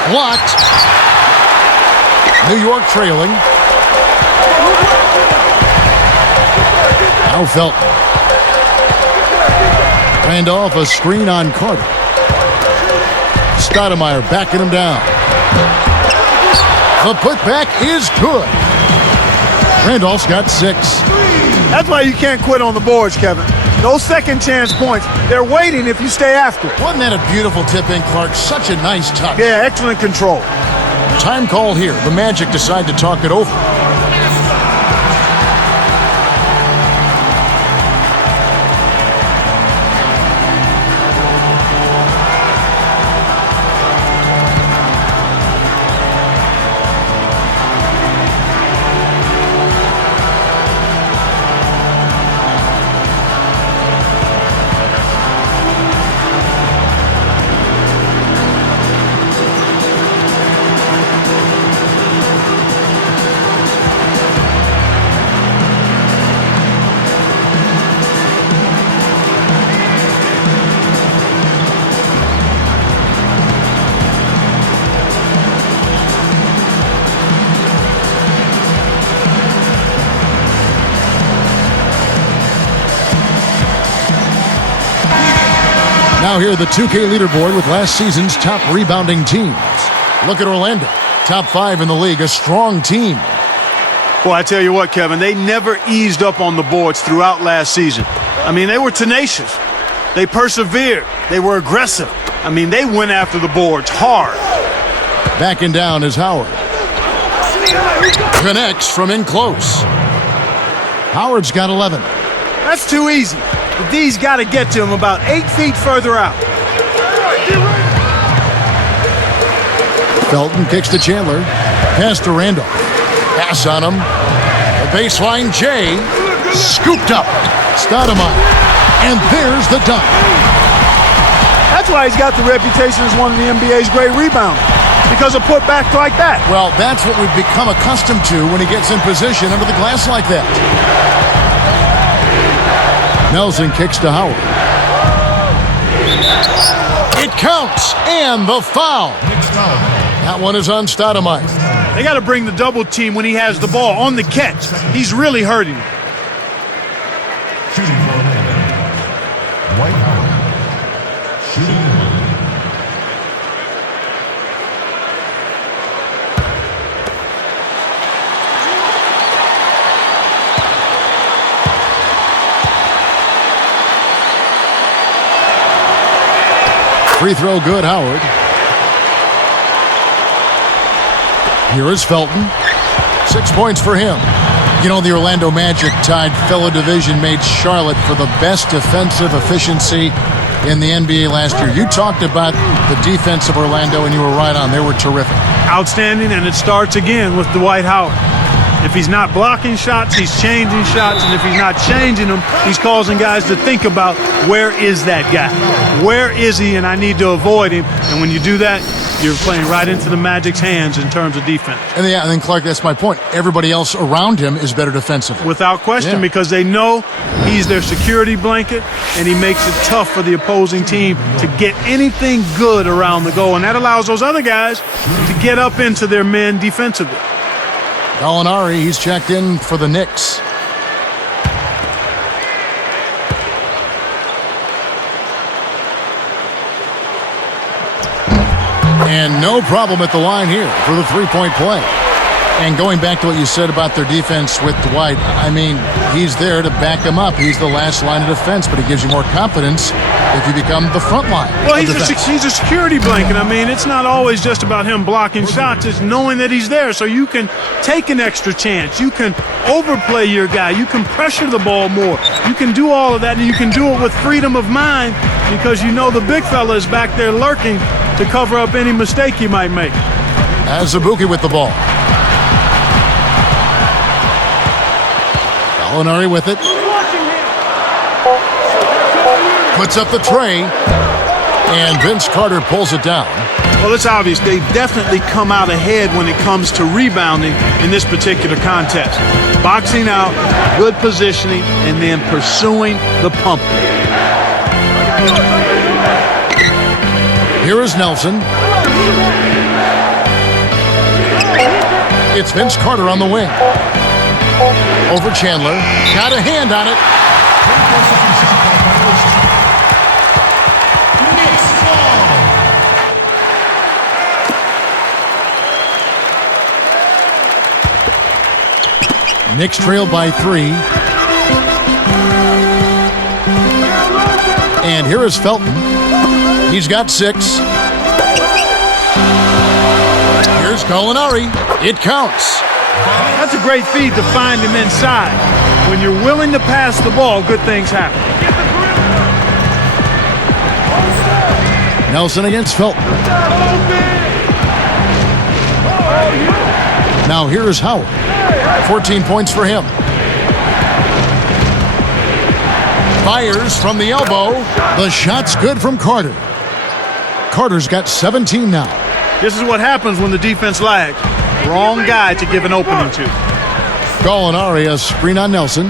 Blocked. New York trailing. Now Felton. Randolph, a screen on Carter. Stoudemire backing him down. The putback is good. Randolph's got 6. That's why you can't quit on the boards, Kevin. Those second chance points, they're waiting if you stay after it. Wasn't that a beautiful tip in, Clark? Such a nice touch. Yeah, excellent control. Time called here. The Magic decide to talk it over. Now here, the 2K leaderboard with last season's top rebounding teams. Look at Orlando. Top 5 in the league, a strong team. Boy, I tell you what, Kevin, they never eased up on the boards throughout last season. I mean, they were tenacious. They persevered. They were aggressive. I mean, they went after the boards hard. Backing down is Howard. Connects from in close. Howard's got 11. That's too easy. The D's got to get to him about 8 feet further out. Felton kicks to Chandler. Pass to Randolph. Pass on him. The baseline J. Scooped up. Stoudemire. And there's the dunk. That's why he's got the reputation as one of the NBA's great rebounders. Because of putbacks like that. Well, that's what we've become accustomed to when he gets in position under the glass like that. Nelson kicks to Howard. It counts, and the foul. That one is on Stoudemire. They got to bring the double team when he has the ball on the catch. He's really hurting him. Shooting for Orlando, Dwight Howard. Shooting one. Free throw good, Howard. Here is Felton. 6 points for him. You know, the Orlando Magic tied fellow division mate Charlotte for the best defensive efficiency in the NBA last year. You talked about the defense of Orlando, and you were right on. They were terrific. Outstanding, and it starts again with Dwight Howard. If he's not blocking shots, he's changing shots, and if he's not changing them, he's causing guys to think about, where is that guy? Where is he, and I need to avoid him. And when you do that, you're playing right into the Magic's hands in terms of defense. And then, Clark, that's my point. Everybody else around him is better defensively. Without question, because they know he's their security blanket, and he makes it tough for the opposing team to get anything good around the goal, and that allows those other guys to get up into their men defensively. Gallinari, he's checked in for the Knicks. And no problem at the line here for the three-point play. And going back to what you said about their defense with Dwight, I mean, he's there to back him up. He's the last line of defense, but it gives you more confidence if you become the front line. Well, he's a security blanket. I mean, it's not always just about him blocking shots. It's knowing that he's there so you can take an extra chance. You can overplay your guy. You can pressure the ball more. You can do all of that, and you can do it with freedom of mind because you know the big fella is back there lurking to cover up any mistake you might make. Azubuike with the ball. Gallinari with it. Puts up the tray. And Vince Carter pulls it down. Well, it's obvious they've definitely come out ahead when it comes to rebounding in this particular contest. Boxing out, good positioning, and then pursuing the pump. Here is Nelson. It's Vince Carter on the wing. Over Chandler. Got a hand on it. Knicks trail by 3. And here is Felton. He's got 6. Here's Gallinari. It counts. That's a great feed to find him inside. When you're willing to pass the ball, good things happen. Nelson against Felton. Now here is Howard. 14 points for him. Fires from the elbow. The shot's good from Carter. Carter's got 17 now. This is what happens when the defense lags. Wrong guy to give an opening to. Gallinari, a screen on Nelson.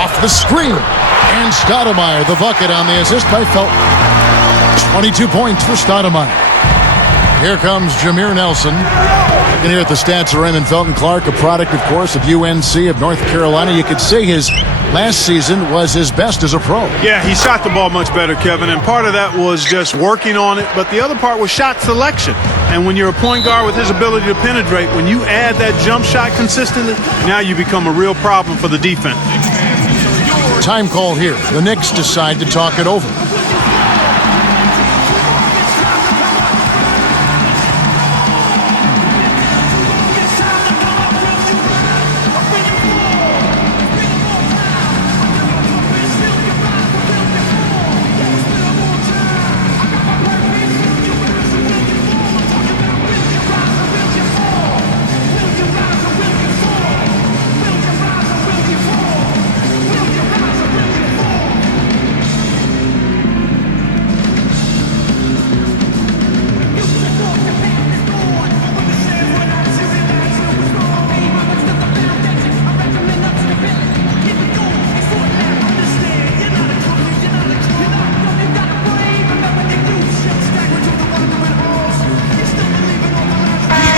Off the screen. And Stoudemire, the bucket on the assist by Felton. 22 points for Stoudemire. Here comes Jameer Nelson. You can hear the stats of Raymond Felton Clark, a product, of course, of UNC of North Carolina. You could say his Last season was his best as a pro. Yeah, he shot the ball much better, Kevin, and part of that was just working on it, but the other part was shot selection. And when you're a point guard with his ability to penetrate, when you add that jump shot consistently, now you become a real problem for the defense. Time call here. The Knicks decide to talk it over.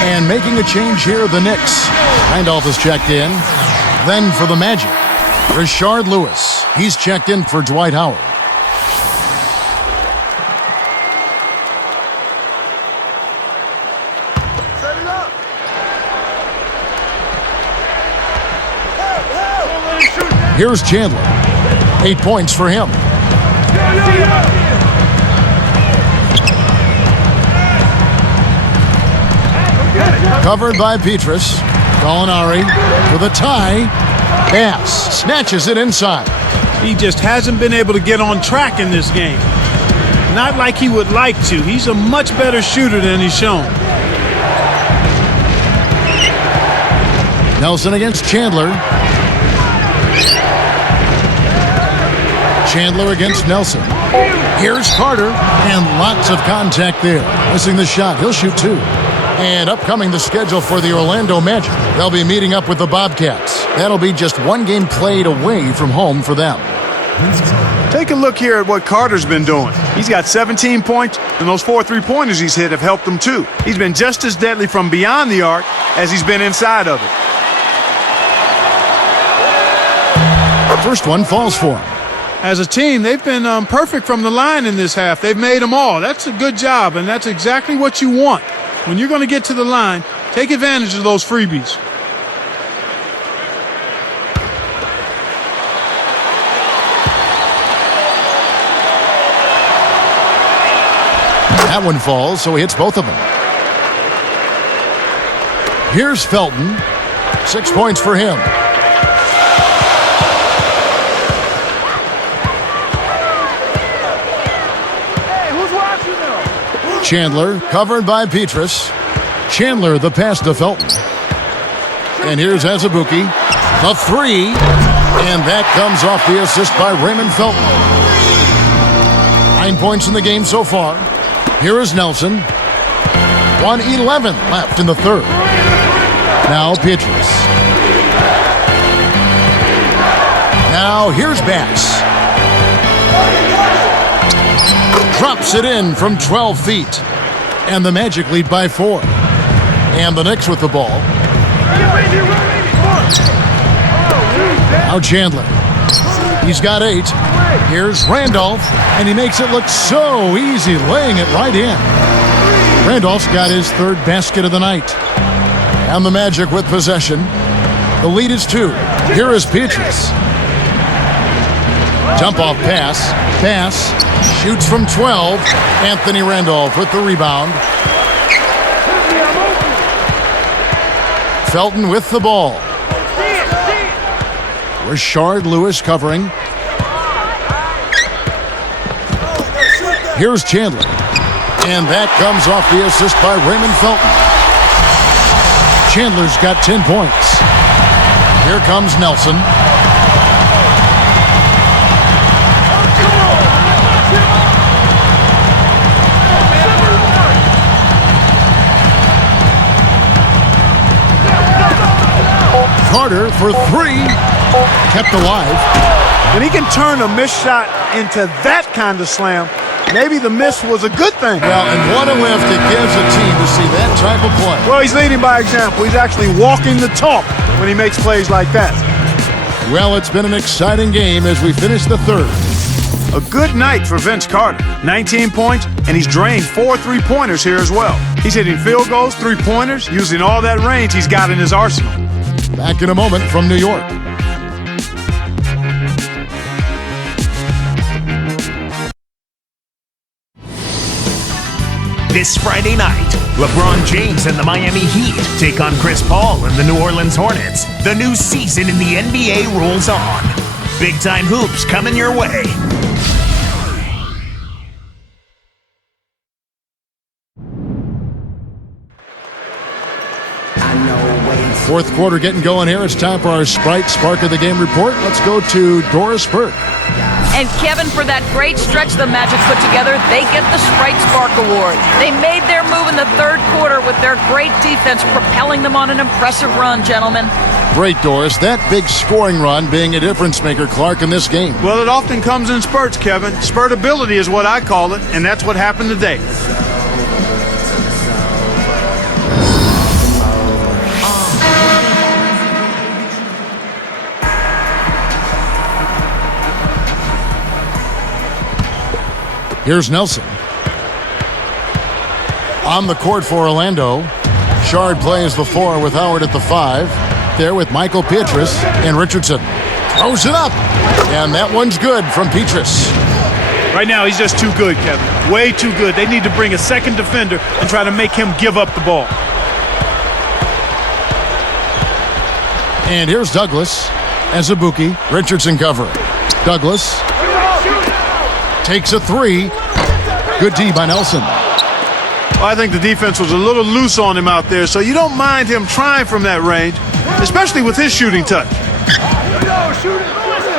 And making a change here, the Knicks. Randolph is checked in. Then for the Magic, Rashard Lewis. He's checked in for Dwight Howard. Here's Chandler. 8 points for him. Covered by Petrus. Gallinari for the tie. Pass. Snatches it inside. He just hasn't been able to get on track in this game. Not like he would like to. He's a much better shooter than he's shown. Nelson against Chandler. Chandler against Nelson. Here's Carter, and lots of contact there. Missing the shot. He'll shoot 2. And upcoming the schedule for the Orlando Magic. They'll be meeting up with the Bobcats. That'll be just one game played away from home for them. Take a look here at what Carter's been doing. He's got 17 points, and those 4 3-pointers he's hit have helped him too. He's been just as deadly from beyond the arc as he's been inside of it. First one falls for him. As a team, they've been perfect from the line in this half. They've made them all. That's a good job, and that's exactly what you want. When you're going to get to the line, take advantage of those freebies. That one falls, so he hits both of them. Here's Felton. 6 points for him. Chandler, covered by Petrus. Chandler, the pass to Felton. And here's Azubuike. The 3. And that comes off the assist by Raymond Felton. 9 points in the game so far. Here is Nelson. 1:11 left in the third. Now Petrus. Now here's Bass. Drops it in from 12 feet. And the Magic lead by 4. And the Knicks with the ball. Now Chandler. He's got 8. Here's Randolph. And he makes it look so easy, laying it right in. Randolph's got his 3rd basket of the night. And the Magic with possession. The lead is 2. Here is Petrus. Jump off pass. Pass. Shoots from 12. Anthony Randolph with the rebound. Felton with the ball. Rashard Lewis covering. Here's Chandler. And that comes off the assist by Raymond Felton. Chandler's got 10 points. Here comes Nelson. Carter for 3. Kept alive. When he can turn a missed shot into that kind of slam, maybe the miss was a good thing. Well, and what a lift it gives a team to see that type of play. Well, he's leading by example. He's actually walking the talk when he makes plays like that. Well, it's been an exciting game as we finish the third. A good night for Vince Carter. 19 points, and he's drained 4 3-pointers here as well. He's hitting field goals, 3-pointers, using all that range he's got in his arsenal. Back in a moment from New York. This Friday night, LeBron James and the Miami Heat take on Chris Paul and the New Orleans Hornets. The new season in the NBA rolls on. Big-time hoops coming your way. Fourth quarter getting going here. It's time for our Sprite Spark of the Game report. Let's go to Doris Burke. And Kevin, for that great stretch the Magic put together, they get the Sprite Spark Award. They made their move in the third quarter with their great defense, propelling them on an impressive run, gentlemen. Great, Doris. That big scoring run being a difference maker, Clark, in this game. Well, it often comes in spurts, Kevin. Spurtability is what I call it, and that's what happened today. Here's Nelson. On the court for Orlando. Shard plays the 4 with Howard at the 5. There with Michael Pietrus and Richardson. Throws it up. And that one's good from Pietrus. Right now, he's just too good, Kevin. Way too good. They need to bring a second defender and try to make him give up the ball. And here's Douglas. Azubuike. Richardson covering. Douglas takes a 3. Good D by Nelson. Well, I think the defense was a little loose on him out there, so you don't mind him trying from that range, especially with his shooting touch.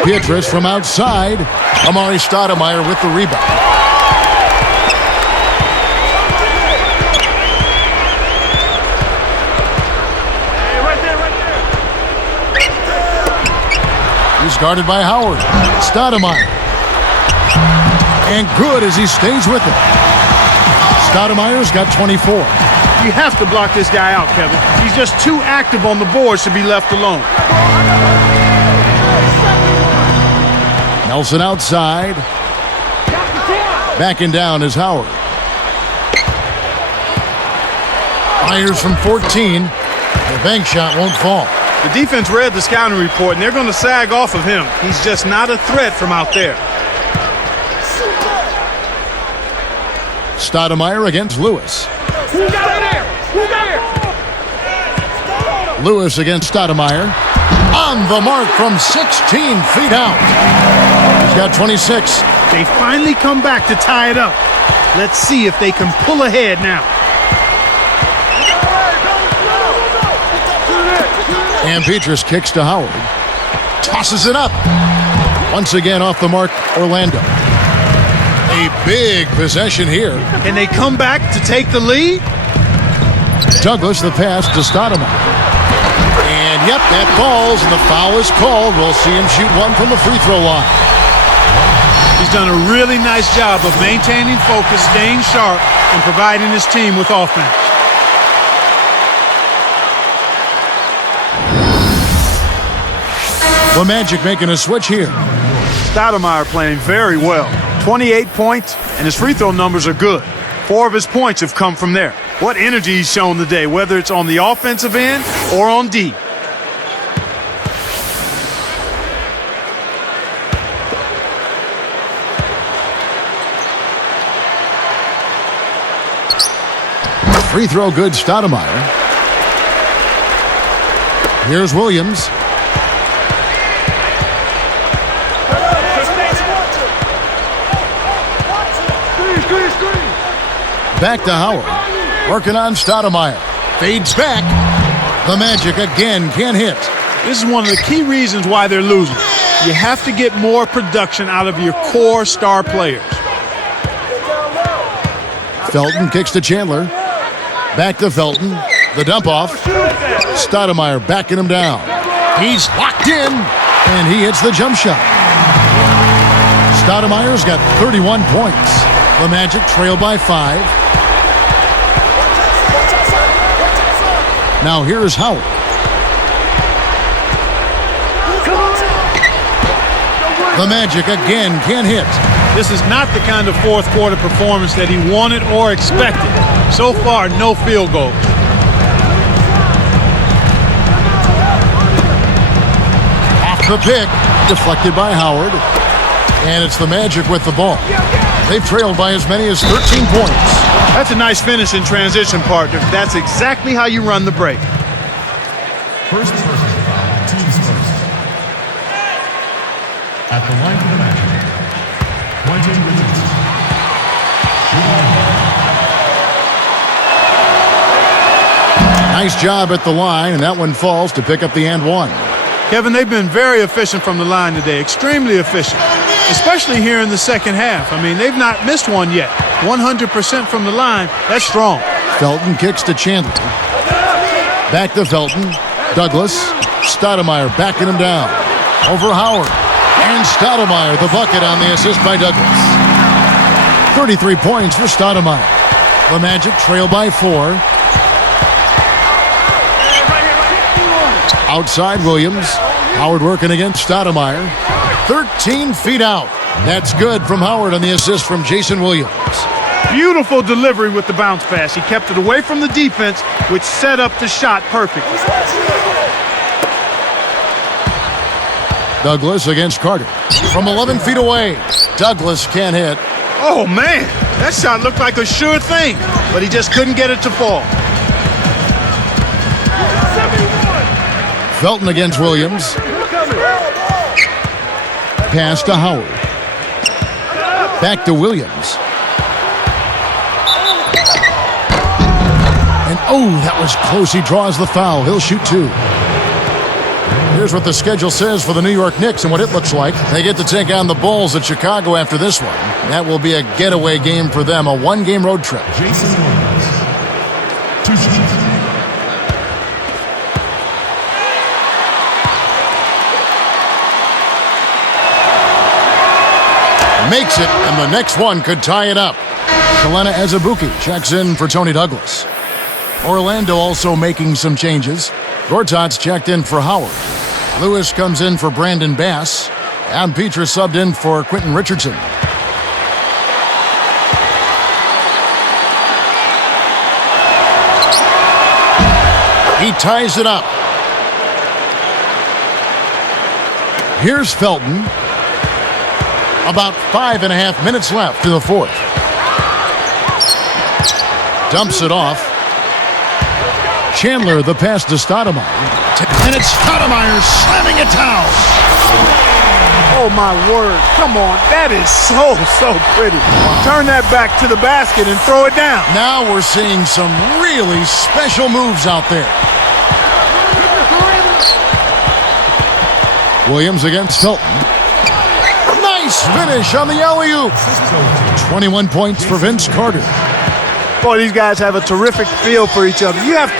Pietrus from outside. Amari Stoudemire with the rebound. He's guarded by Howard. Stoudemire. And good as he stays with it. Stoudemire's got 24. You have to block this guy out, Kevin. He's just too active on the boards to be left alone. Nelson outside. Backing down is Howard. Fires from 14. The bank shot won't fall. The defense read the scouting report, and they're going to sag off of him. He's just not a threat from out there. Stoudemire against Lewis. Lewis against Stoudemire. On the mark from 16 feet out. He's got 26. They finally come back to tie it up. Let's see if they can pull ahead now. And Pietrus kicks to Howard. Tosses it up. Once again off the mark, Orlando. A big possession here. Can they come back to take the lead? Douglas the pass to Stoudemire. And yep, that falls and the foul is called. We'll see him shoot one from the free throw line. He's done a really nice job of maintaining focus, staying sharp, and providing his team with offense. The Magic making a switch here. Stoudemire playing very well. 28 points, and his free throw numbers are good. 4 of his points have come from there. What energy he's shown today, whether it's on the offensive end or on D. Free throw good, Stoudemire. Here's Williams. Back to Howard. Working on Stoudemire. Fades back. The Magic again can't hit. This is one of the key reasons why they're losing. You have to get more production out of your core star players. Felton kicks to Chandler. Back to Felton. The dump off. Stoudemire backing him down. He's locked in. And he hits the jump shot. Stoudemire's got 31 points. The Magic trail by 5. Now here's Howard. The Magic again can't hit. This is not the kind of fourth quarter performance that he wanted or expected. So far, no field goal. Off the pick, deflected by Howard. And it's the Magic with the ball. They've trailed by as many as 13 points. That's a nice finish in transition, partner. That's exactly how you run the break. First person foul, teams first. At the line for the Magic, Quentin Richardson. Nice job at the line, and that one falls to pick up the and one. Kevin, they've been very efficient from the line today, extremely efficient, especially here in the second half. I mean, they've not missed one yet. 100% from the line, that's strong. Felton kicks to Chandler. Back to Felton. Douglas. Stoudemire backing him down. Over Howard. And Stoudemire, the bucket on the assist by Douglas. 33 points for Stoudemire. The Magic trail by 4. Outside Williams. Howard working against Stoudemire. 13 feet out. That's good from Howard on the assist from Jason Williams. Beautiful delivery with the bounce pass. He kept it away from the defense, which set up the shot perfectly. Douglas against Carter. From 11 feet away. Douglas can't hit. Oh, man. That shot looked like a sure thing, but he just couldn't get it to fall. Felton against Williams. Pass to Howard. Back to Williams. And oh, that was close. He draws the foul. He'll shoot 2. Here's what the schedule says for the New York Knicks and what it looks like. They get to take on the Bulls at Chicago after this one. That will be a getaway game for them, a one-game road trip. Jason Williams. 2 shots. Makes it, and the next one could tie it up. Kelena Azubuike checks in for Tony Douglas. Orlando also making some changes. Gortat's checked in for Howard. Lewis comes in for Brandon Bass. And Petrus subbed in for Quentin Richardson. He ties it up. Here's Felton. About 5.5 minutes left in the fourth. Dumps it off. Chandler, the pass to Stoudemire. And it's Stoudemire slamming it down. Oh, my word. Come on. That is so pretty. Turn that back to the basket and throw it down. Now we're seeing some really special moves out there. Williams against Felton. Nice finish on the alley-oop. 21 points for Vince Carter. Boy, these guys have a terrific feel for each other. You have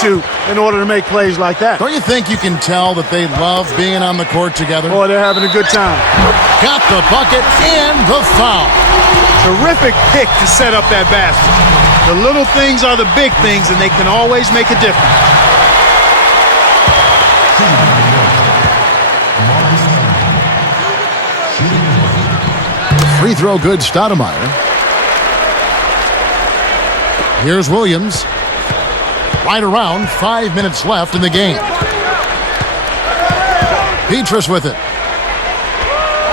to in order to make plays like that. Don't you think you can tell that they love being on the court together? Boy, they're having a good time. Got the bucket and the foul. Terrific pick to set up that basket. The little things are the big things, and they can always make a difference. Free throw good, Stoudemire. Here's Williams. Right around 5 minutes left in the game. Petrus with it.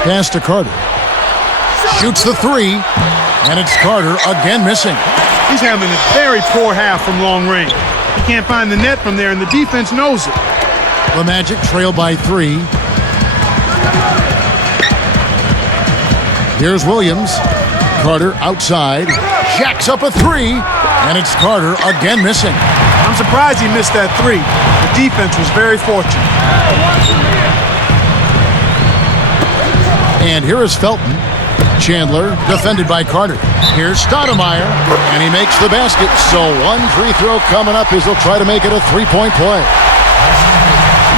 Pass to Carter. Shoots the 3. And it's Carter again missing. He's having a very poor half from long range. He can't find the net from there, and the defense knows it. The Magic trail by 3. Here's Williams. Carter outside. Jacks up a 3. And it's Carter again missing. I'm surprised he missed that 3. The defense was very fortunate. And here is Felton. Chandler defended by Carter. Here's Stoudemire. And he makes the basket. So one free throw coming up as he'll try to make it a 3-point play.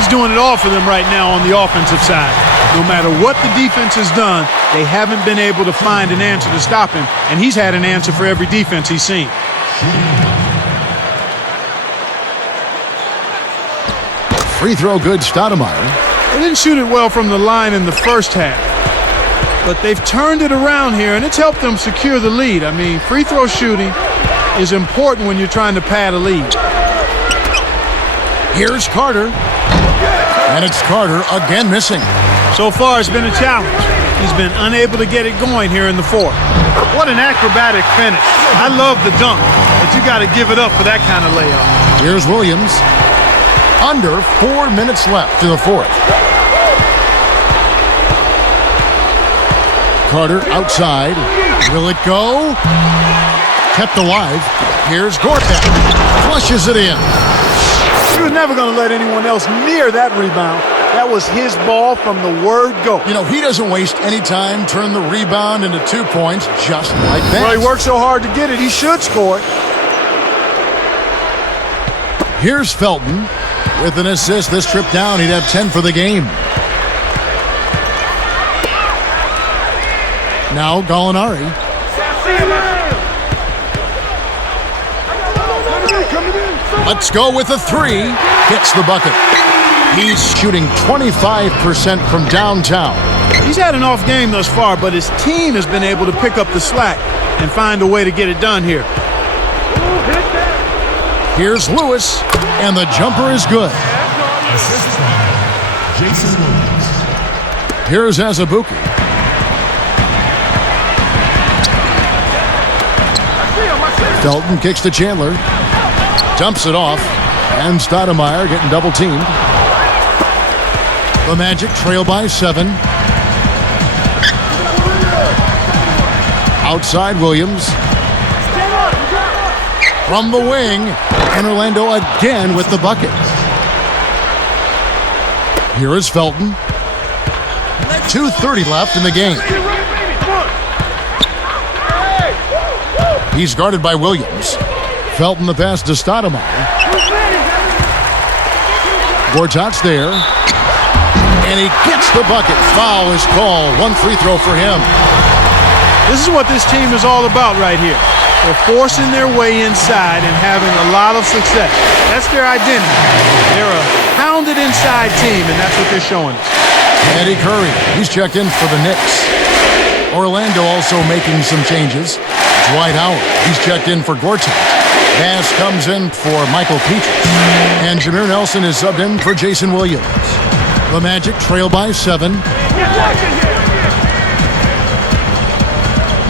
He's doing it all for them right now on the offensive side. No matter what the defense has done, they haven't been able to find an answer to stop him, and he's had an answer for every defense he's seen. Free throw good, Stoudemire. They didn't shoot it well from the line in the first half, but they've turned it around here, and it's helped them secure the lead. I mean, free throw shooting is important when you're trying to pad a lead. Here's Carter. And it's Carter again missing. So far, it's been a challenge. He's been unable to get it going here in the fourth. What an acrobatic finish. I love the dunk, but you got to give it up for that kind of layup. Here's Williams. Under 4 minutes left in the fourth. Carter outside. Will it go? Kept alive. Here's Gortat. Flushes it in. He was never going to let anyone else near that rebound. That was his ball from the word go. You know, he doesn't waste any time, turn the rebound into 2 points just like that. Well, he worked so hard to get it, he should score it. Here's Felton. With an assist this trip down, he'd have 10 for the game. Now Gallinari. Let's go with a three. Gets the bucket. He's shooting 25% from downtown. He's had an off game thus far, but his team has been able to pick up the slack and find a way to get it done here. Here's Lewis, and the jumper is good. Assist by Jason Williams. Here's Azubuike. Felton kicks to Chandler. Dumps it off. And Stoudemire getting double teamed. The Magic trail by 7. Outside Williams. From the wing. And Orlando again with the bucket. Here is Felton. 2:30 left in the game. He's guarded by Williams. Felton the pass to Stoudemire. Gortat's there. And he gets the bucket. Foul is called. 1 free throw for him. This is what this team is all about right here. They're forcing their way inside and having a lot of success. That's their identity. They're a pounded inside team, and that's what they're showing us. Eddie Curry, he's checked in for the Knicks. Orlando also making some changes. Dwight Howard, he's checked in for Gortat. Bass comes in for Michael Petras. And Jameer Nelson is subbed in for Jason Williams. The Magic trail by 7.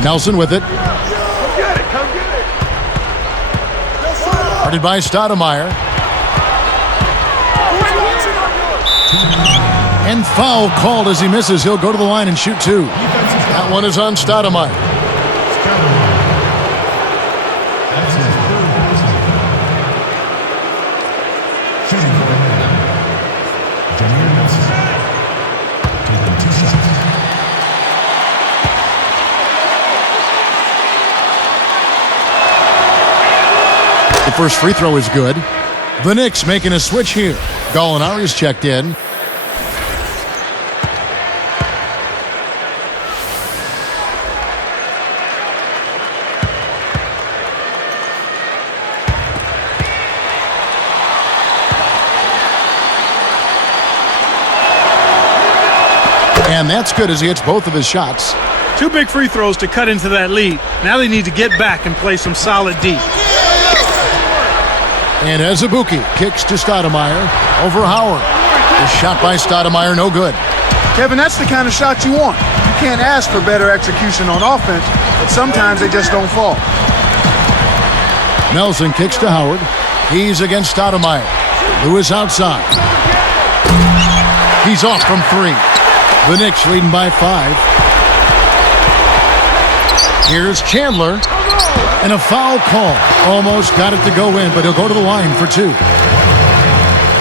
Nelson with it. Guarded by Stoudemire. And foul called as he misses. He'll go to the line and shoot 2. That one is on Stoudemire. That's his third personal. Shooting for Orlando. Jameer Nelson. Taking 2 shots. The first free throw is good. The Knicks making a switch here. Gallinari's checked in. And that's good as he hits both of his shots. 2 big free throws to cut into that lead. Now they need to get back and play some solid D. And Azubuike kicks to Stoudemire over Howard. The shot by Stoudemire, no good. Kevin, that's the kind of shot you want. You can't ask for better execution on offense, but sometimes they just don't fall. Nelson kicks to Howard. He's against Stoudemire. Lewis outside. He's off from 3. The Knicks leading by 5. Here's Chandler. And a foul call. Almost got it to go in, but he'll go to the line for 2.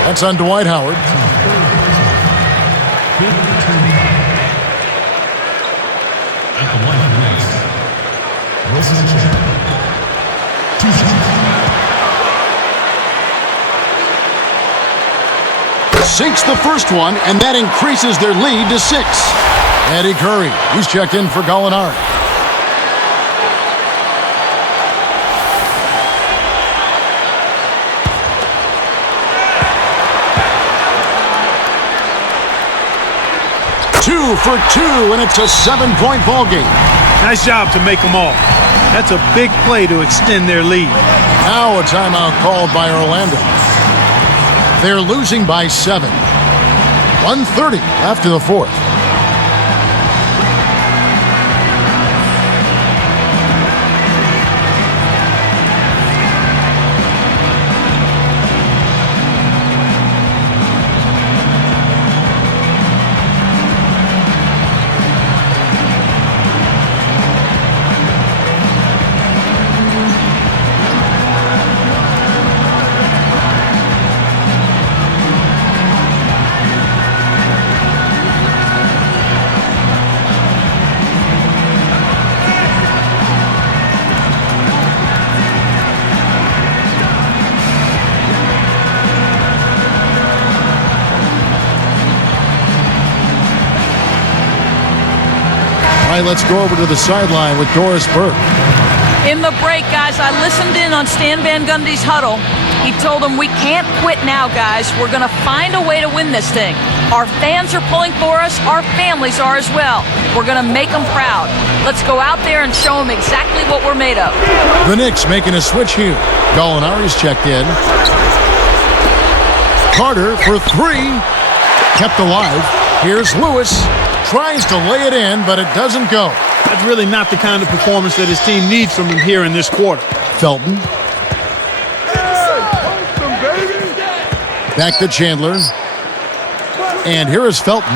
That's on Dwight Howard. At the line for Knicks. Wilson Chandler. 2 shots. Sinks the first one, and that increases their lead to 6. Eddie Curry, he's checked in for Gallinari. for 2, and it's a 7-point ball game. Nice job to make them all. That's a big play to extend their lead. Now a timeout called by Orlando. They're losing by 7. 1:30 after the fourth. All right, let's go over to the sideline with Doris Burke. In the break, guys, I listened in on Stan Van Gundy's huddle. He told them, we can't quit now, guys. We're going to find a way to win this thing. Our fans are pulling for us. Our families are as well. We're going to make them proud. Let's go out there and show them exactly what we're made of. The Knicks making a switch here. Gallinari's checked in. Carter for 3. Kept alive. Here's Lewis. Tries to lay it in, but it doesn't go. That's really not the kind of performance that his team needs from him here in this quarter. Felton. Back to Chandler. And here is Felton.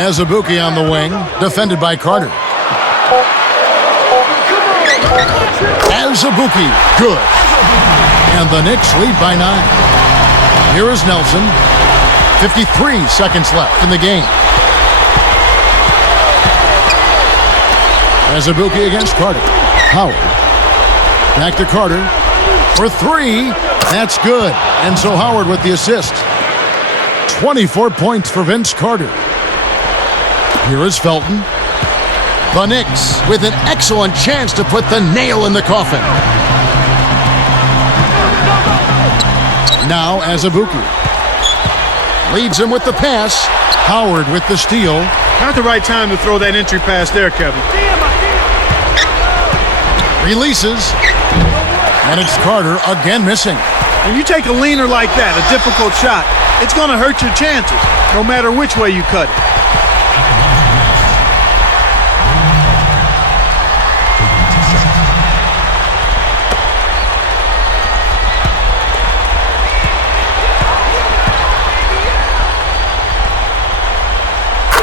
Azubuike on the wing, defended by Carter. Azubuike, good. And the Knicks lead by 9. Here is Nelson. 53 seconds left in the game. Azubuike against Carter. Howard. Back to Carter. For 3. That's good. And so Howard with the assist. 24 points for Vince Carter. Here is Felton. The Knicks with an excellent chance to put the nail in the coffin. Now Azubuike. Leads him with the pass. Howard with the steal. Not the right time to throw that entry pass there, Kevin. Releases. And it's Carter again missing. When you take a leaner like that, a difficult shot, it's going to hurt your chances, no matter which way you cut it.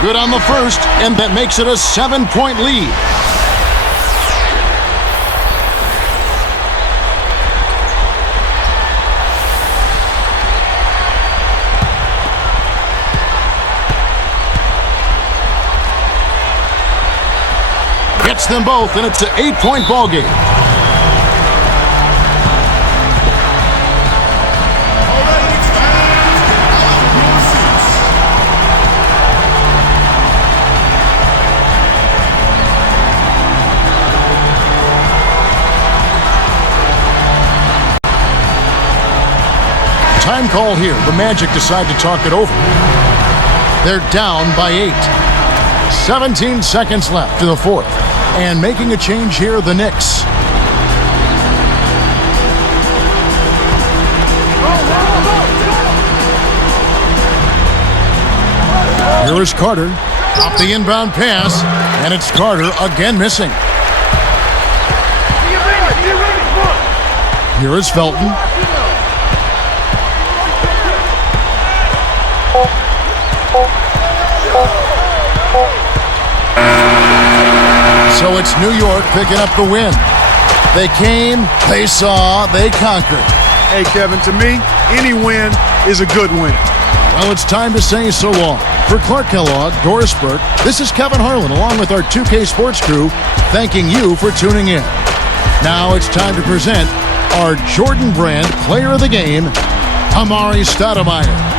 Good on the first, and that makes it a 7-point lead. Gets them both, and it's an 8-point ball game. Time call here. The Magic decide to talk it over. They're down by 8. 17 seconds left to the fourth. And making a change here, the Knicks. Here is Carter. Off the inbound pass. And it's Carter again missing. Here is Felton. So it's New York picking up the win. They came, they saw, they conquered. Hey, Kevin, to me, any win is a good win. Well, it's time to say so long. For Clark Kellogg, Doris Burke, this is Kevin Harlan along with our 2K Sports crew, thanking you for tuning in. Now it's time to present our Jordan Brand Player of the Game, Amari Stoudemire.